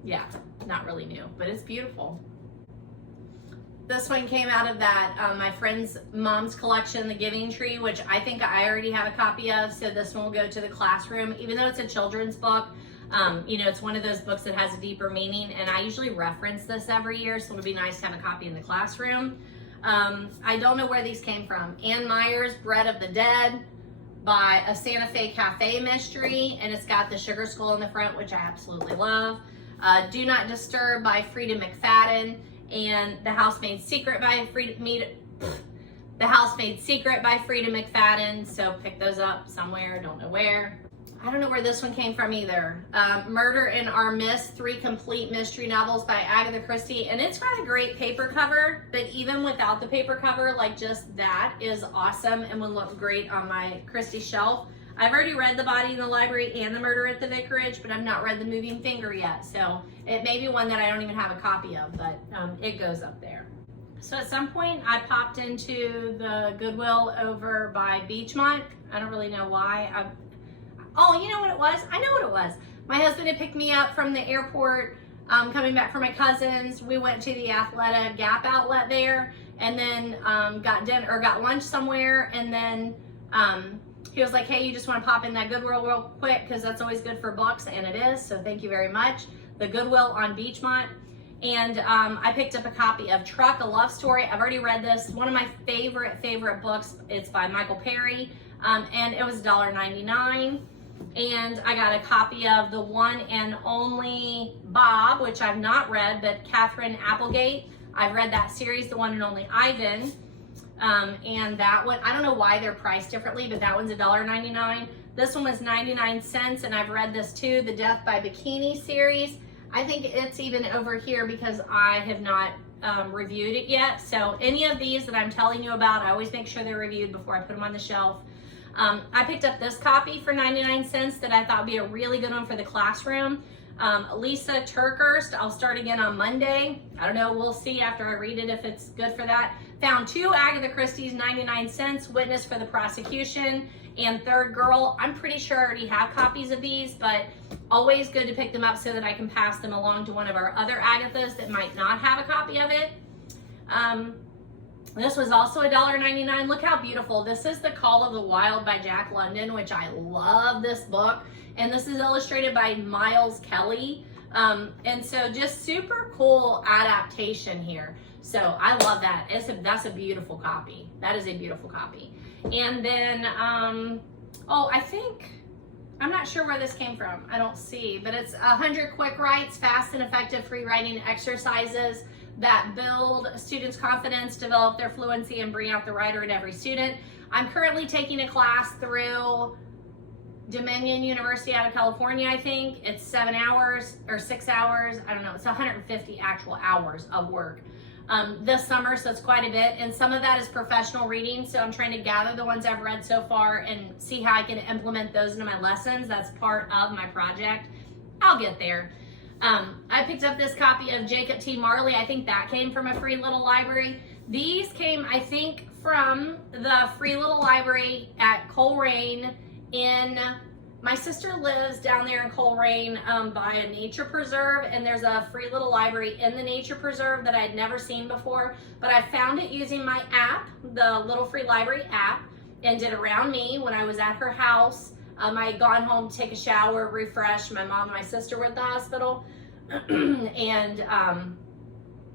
yeah, not really new, but it's beautiful. This one came out of that, my friend's mom's collection, The Giving Tree, which I think I already have a copy of, so this one will go to the classroom. Even though it's a children's book, you know, it's one of those books that has a deeper meaning, and I usually reference this every year, so it'll be nice to have a copy in the classroom. I don't know where these came from. Ann Meyer's Bread of the Dead, by a Santa Fe Cafe mystery, and it's got the sugar skull in the front, which I absolutely love. Do Not Disturb by Frida McFadden, and The Housemaid's Secret by Frida McFadden. So pick those up somewhere, don't know where. I don't know where this one came from either. Murder in Our Mist, 3 complete mystery novels by Agatha Christie. And it's got a great paper cover, but even without the paper cover, like just that is awesome and would look great on my Christie shelf. I've already read The Body in the Library and The Murder at the Vicarage, but I've not read The Moving Finger yet. So it may be one that I don't even have a copy of, but it goes up there. So at some point I popped into the Goodwill over by Beachmont. I don't really know why. Oh, you know what it was? I know what it was. My husband had picked me up from the airport, coming back from my cousin's. We went to the Athleta Gap outlet there, and then got lunch somewhere, and then he was like, hey, you just want to pop in that Goodwill real quick, because that's always good for books, and it is, so thank you very much. The Goodwill on Beachmont. And I picked up a copy of Truck, A Love Story. I've already read this. One of my favorite books. It's by Michael Perry, and it was $1.99. And I got a copy of The One and Only Bob, which I've not read, but Catherine Applegate. I've read that series, The One and Only Ivan. And that one, I don't know why they're priced differently, but that one's $1.99. This one was 99 cents, and I've read this too, the Death by Bikini series. I think it's even over here because I have not reviewed it yet. So any of these that I'm telling you about, I always make sure they're reviewed before I put them on the shelf. I picked up this copy for 99 cents that I thought would be a really good one for the classroom. Lisa Turkhurst, I'll start again on Monday. I don't know, we'll see after I read it if it's good for that. Found 2 Agatha Christie's 99 cents, Witness for the Prosecution, and Third Girl. I'm pretty sure I already have copies of these, but always good to pick them up so that I can pass them along to one of our other Agathas that might not have a copy of it. This was also $1.99. Look how beautiful. This is The Call of the Wild by Jack London, which I love this book. And this is illustrated by Miles Kelly. And so just super cool adaptation here. So I love that. That's a beautiful copy. That is a beautiful copy. And then, I'm not sure where this came from. I don't see, but it's 100 quick writes, fast and effective free writing exercises that build students' confidence, develop their fluency, and bring out the writer in every student. I'm currently taking a class through Dominion University out of California, I think. It's 7 hours or 6 hours. I don't know. It's 150 actual hours of work this summer, so it's quite a bit. And some of that is professional reading, so I'm trying to gather the ones I've read so far and see how I can implement those into my lessons. That's part of my project. I'll get there. I picked up this copy of Jacob T. Marley. I think that came from a Free Little Library. These came, I think, from the Free Little Library at Coleraine my sister lives down there in Coleraine by a nature preserve, and there's a Free Little Library in the nature preserve that I'd never seen before, but I found it using my app, the Little Free Library app, and did Around Me when I was at her house. I had gone home to take a shower, refresh. My mom and my sister were at the hospital, and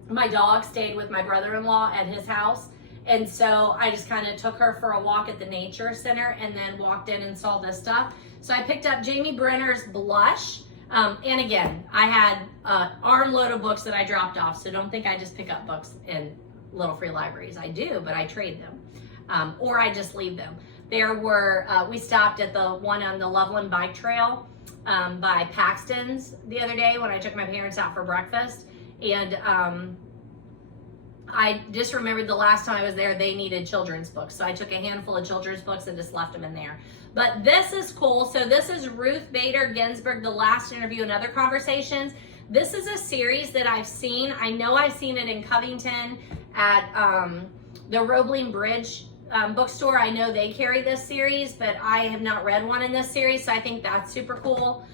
my dog stayed with my brother-in-law at his house. And so I just kind of took her for a walk at the nature center and then walked in and saw this stuff. So I picked up Jamie Brenner's Blush. And again, I had an armload of books that I dropped off. So don't think I just pick up books in Little Free Libraries. I do, but I trade them. Or I just leave them. There were, we stopped at the one on the Loveland Bike Trail by Paxton's the other day when I took my parents out for breakfast. And I just remembered the last time I was there, they needed children's books. So I took a handful of children's books and just left them in there. But this is cool. So this is Ruth Bader Ginsburg, The Last Interview and Other Conversations. This is a series that I've seen. I know I've seen it in Covington at the Roebling Bridge bookstore. I know they carry this series, but I have not read one in this series. So I think that's super cool.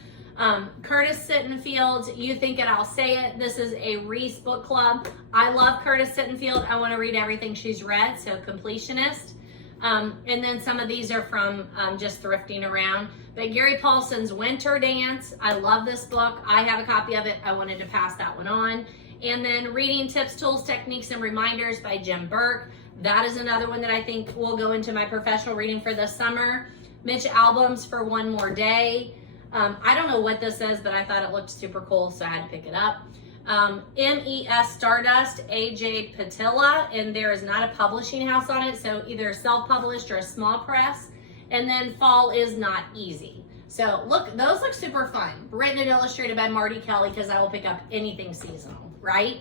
Curtis Sittenfield's You Think It, I'll Say It. This is a Reese book club. I love Curtis Sittenfield. I want to read everything she's read, so completionist. And then some of these are from just thrifting around. But Gary Paulson's Winter Dance. I love this book. I have a copy of it. I wanted to pass that one on. And then Reading Tips, Tools, Techniques, and Reminders by Jim Burke. That is another one that I think will go into my professional reading for this summer. Mitch Albums for One More Day. I don't know what this is, but I thought it looked super cool, so I had to pick it up. MES Stardust, AJ Patilla, and there is not a publishing house on it, so either self-published or a small press. And then Fall Is Not Easy. So look, those look super fun. Written and illustrated by Marty Kelly, because I will pick up anything seasonal, right?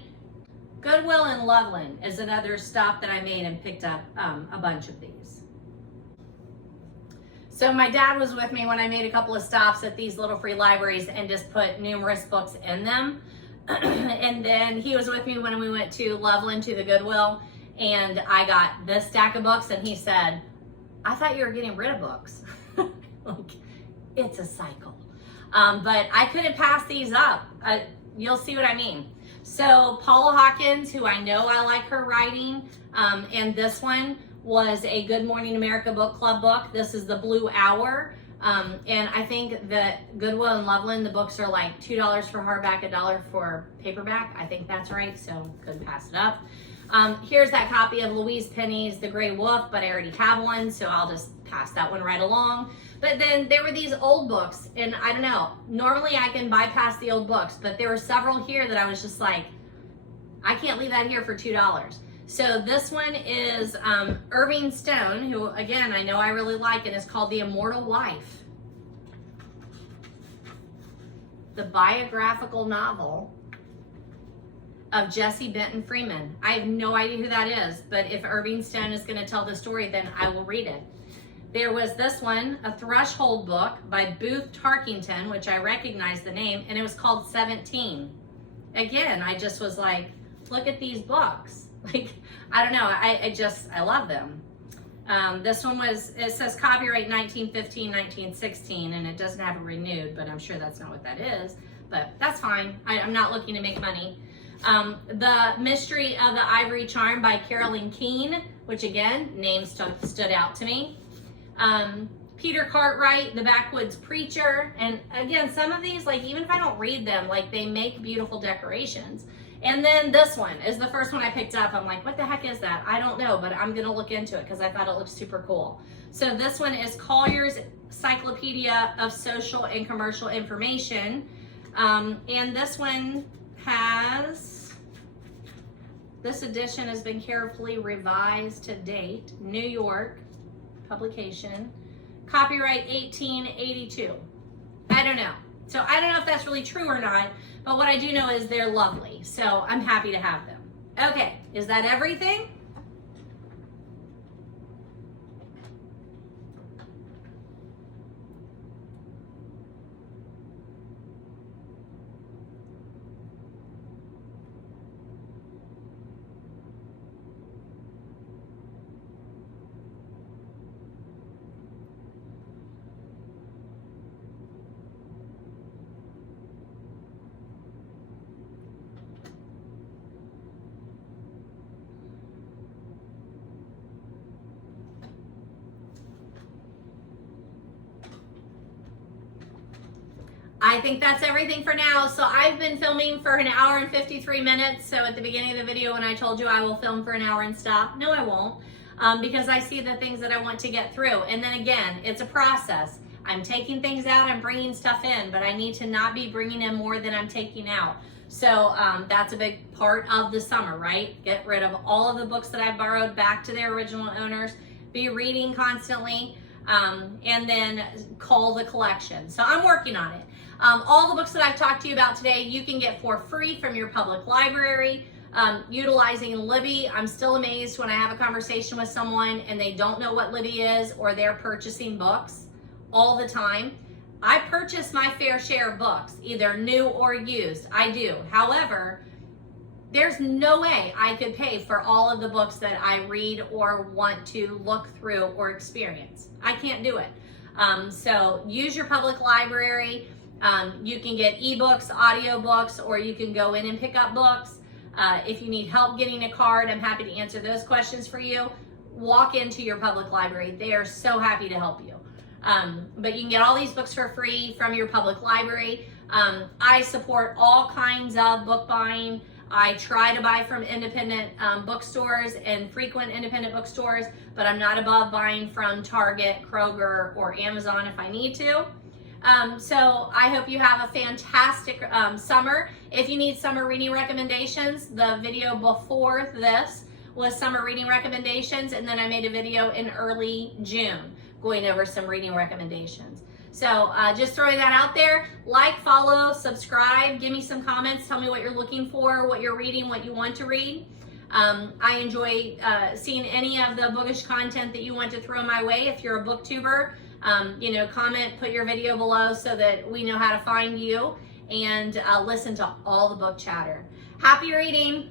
Goodwill in Loveland is another stop that I made and picked up a bunch of these. So my dad was with me when I made a couple of stops at these Little Free Libraries and just put numerous books in them. And then he was with me when we went to Loveland to the Goodwill, and I got this stack of books, and he said, I thought you were getting rid of books. Like, it's a cycle. But I couldn't pass these up. You'll see what I mean. So Paula Hawkins, who I know I like her writing, and this one was a Good Morning America Book Club book. This is The Blue Hour. And I think that Goodwill and Loveland, the books are like $2 for hardback, $1 for paperback. I think that's right, so couldn't pass it up. Here's that copy of Louise Penny's The Gray Wolf, but I already have one, so I'll just pass that one right along. But then there were these old books, and I don't know, normally I can bypass the old books, but there were several here that I was just like, I can't leave that here for $2. So this one is Irving Stone, who again, I know I really like, and it's called The Immortal Wife. The biographical novel of Jessie Benton Freeman. I have no idea who that is, but if Irving Stone is gonna tell the story, then I will read it. There was this one, a Threshold book by Booth Tarkington, which I recognize the name, and it was called 17. Again, I just was like, look at these books. Like, I don't know, I love them. This one was, it says copyright 1915, 1916, and it doesn't have it renewed, but I'm sure that's not what that is, but that's fine. I'm not looking to make money. The Mystery of the Ivory Charm by Carolyn Keene, which again, name stood out to me. Peter Cartwright, The Backwoods Preacher, and again, some of these, like, even if I don't read them, like, they make beautiful decorations. And then this one is the first one I picked up. I'm like, what the heck is that? I don't know, but I'm gonna look into it because I thought it looked super cool. So this one is Collier's Encyclopedia of Social and Commercial Information. And this one has, this edition has been carefully revised to date, New York publication, copyright 1882. I don't know. So I don't know if that's really true or not, but what I do know is they're lovely. So I'm happy to have them. Okay, is that everything? I think that's everything for now. So I've been filming for an hour and 53 minutes. So at the beginning of the video when I told you I will film for an hour and stop, no I won't, because I see the things that I want to get through. And then again, it's a process. I'm taking things out, I'm bringing stuff in, but I need to not be bringing in more than I'm taking out. So that's a big part of the summer, right? Get rid of all of the books that I've borrowed back to their original owners, be reading constantly, and then cull the collection. So I'm working on it. All the books that I've talked to you about today, you can get for free from your public library, utilizing Libby. I'm still amazed when I have a conversation with someone and they don't know what Libby is, or they're purchasing books all the time. I purchase my fair share of books, either new or used. I do. However, there's no way I could pay for all of the books that I read or want to look through or experience. I can't do it. So use your public library. You can get ebooks, audiobooks, or you can go in and pick up books. If you need help getting a card, I'm happy to answer those questions for you. Walk into your public library. They are so happy to help you. But you can get all these books for free from your public library. I support all kinds of book buying. I try to buy from independent bookstores and frequent independent bookstores, but I'm not above buying from Target, Kroger, or Amazon if I need to. So I hope you have a fantastic summer. If you need summer reading recommendations, the video before this was summer reading recommendations, and then I made a video in early June going over some reading recommendations. So just throwing that out there. Like, follow, subscribe, give me some comments, tell me what you're looking for, what you're reading, what you want to read. I enjoy seeing any of the bookish content that you want to throw my way. If you're a booktuber, you know, comment, put your video below so that we know how to find you, and listen to all the book chatter. Happy reading!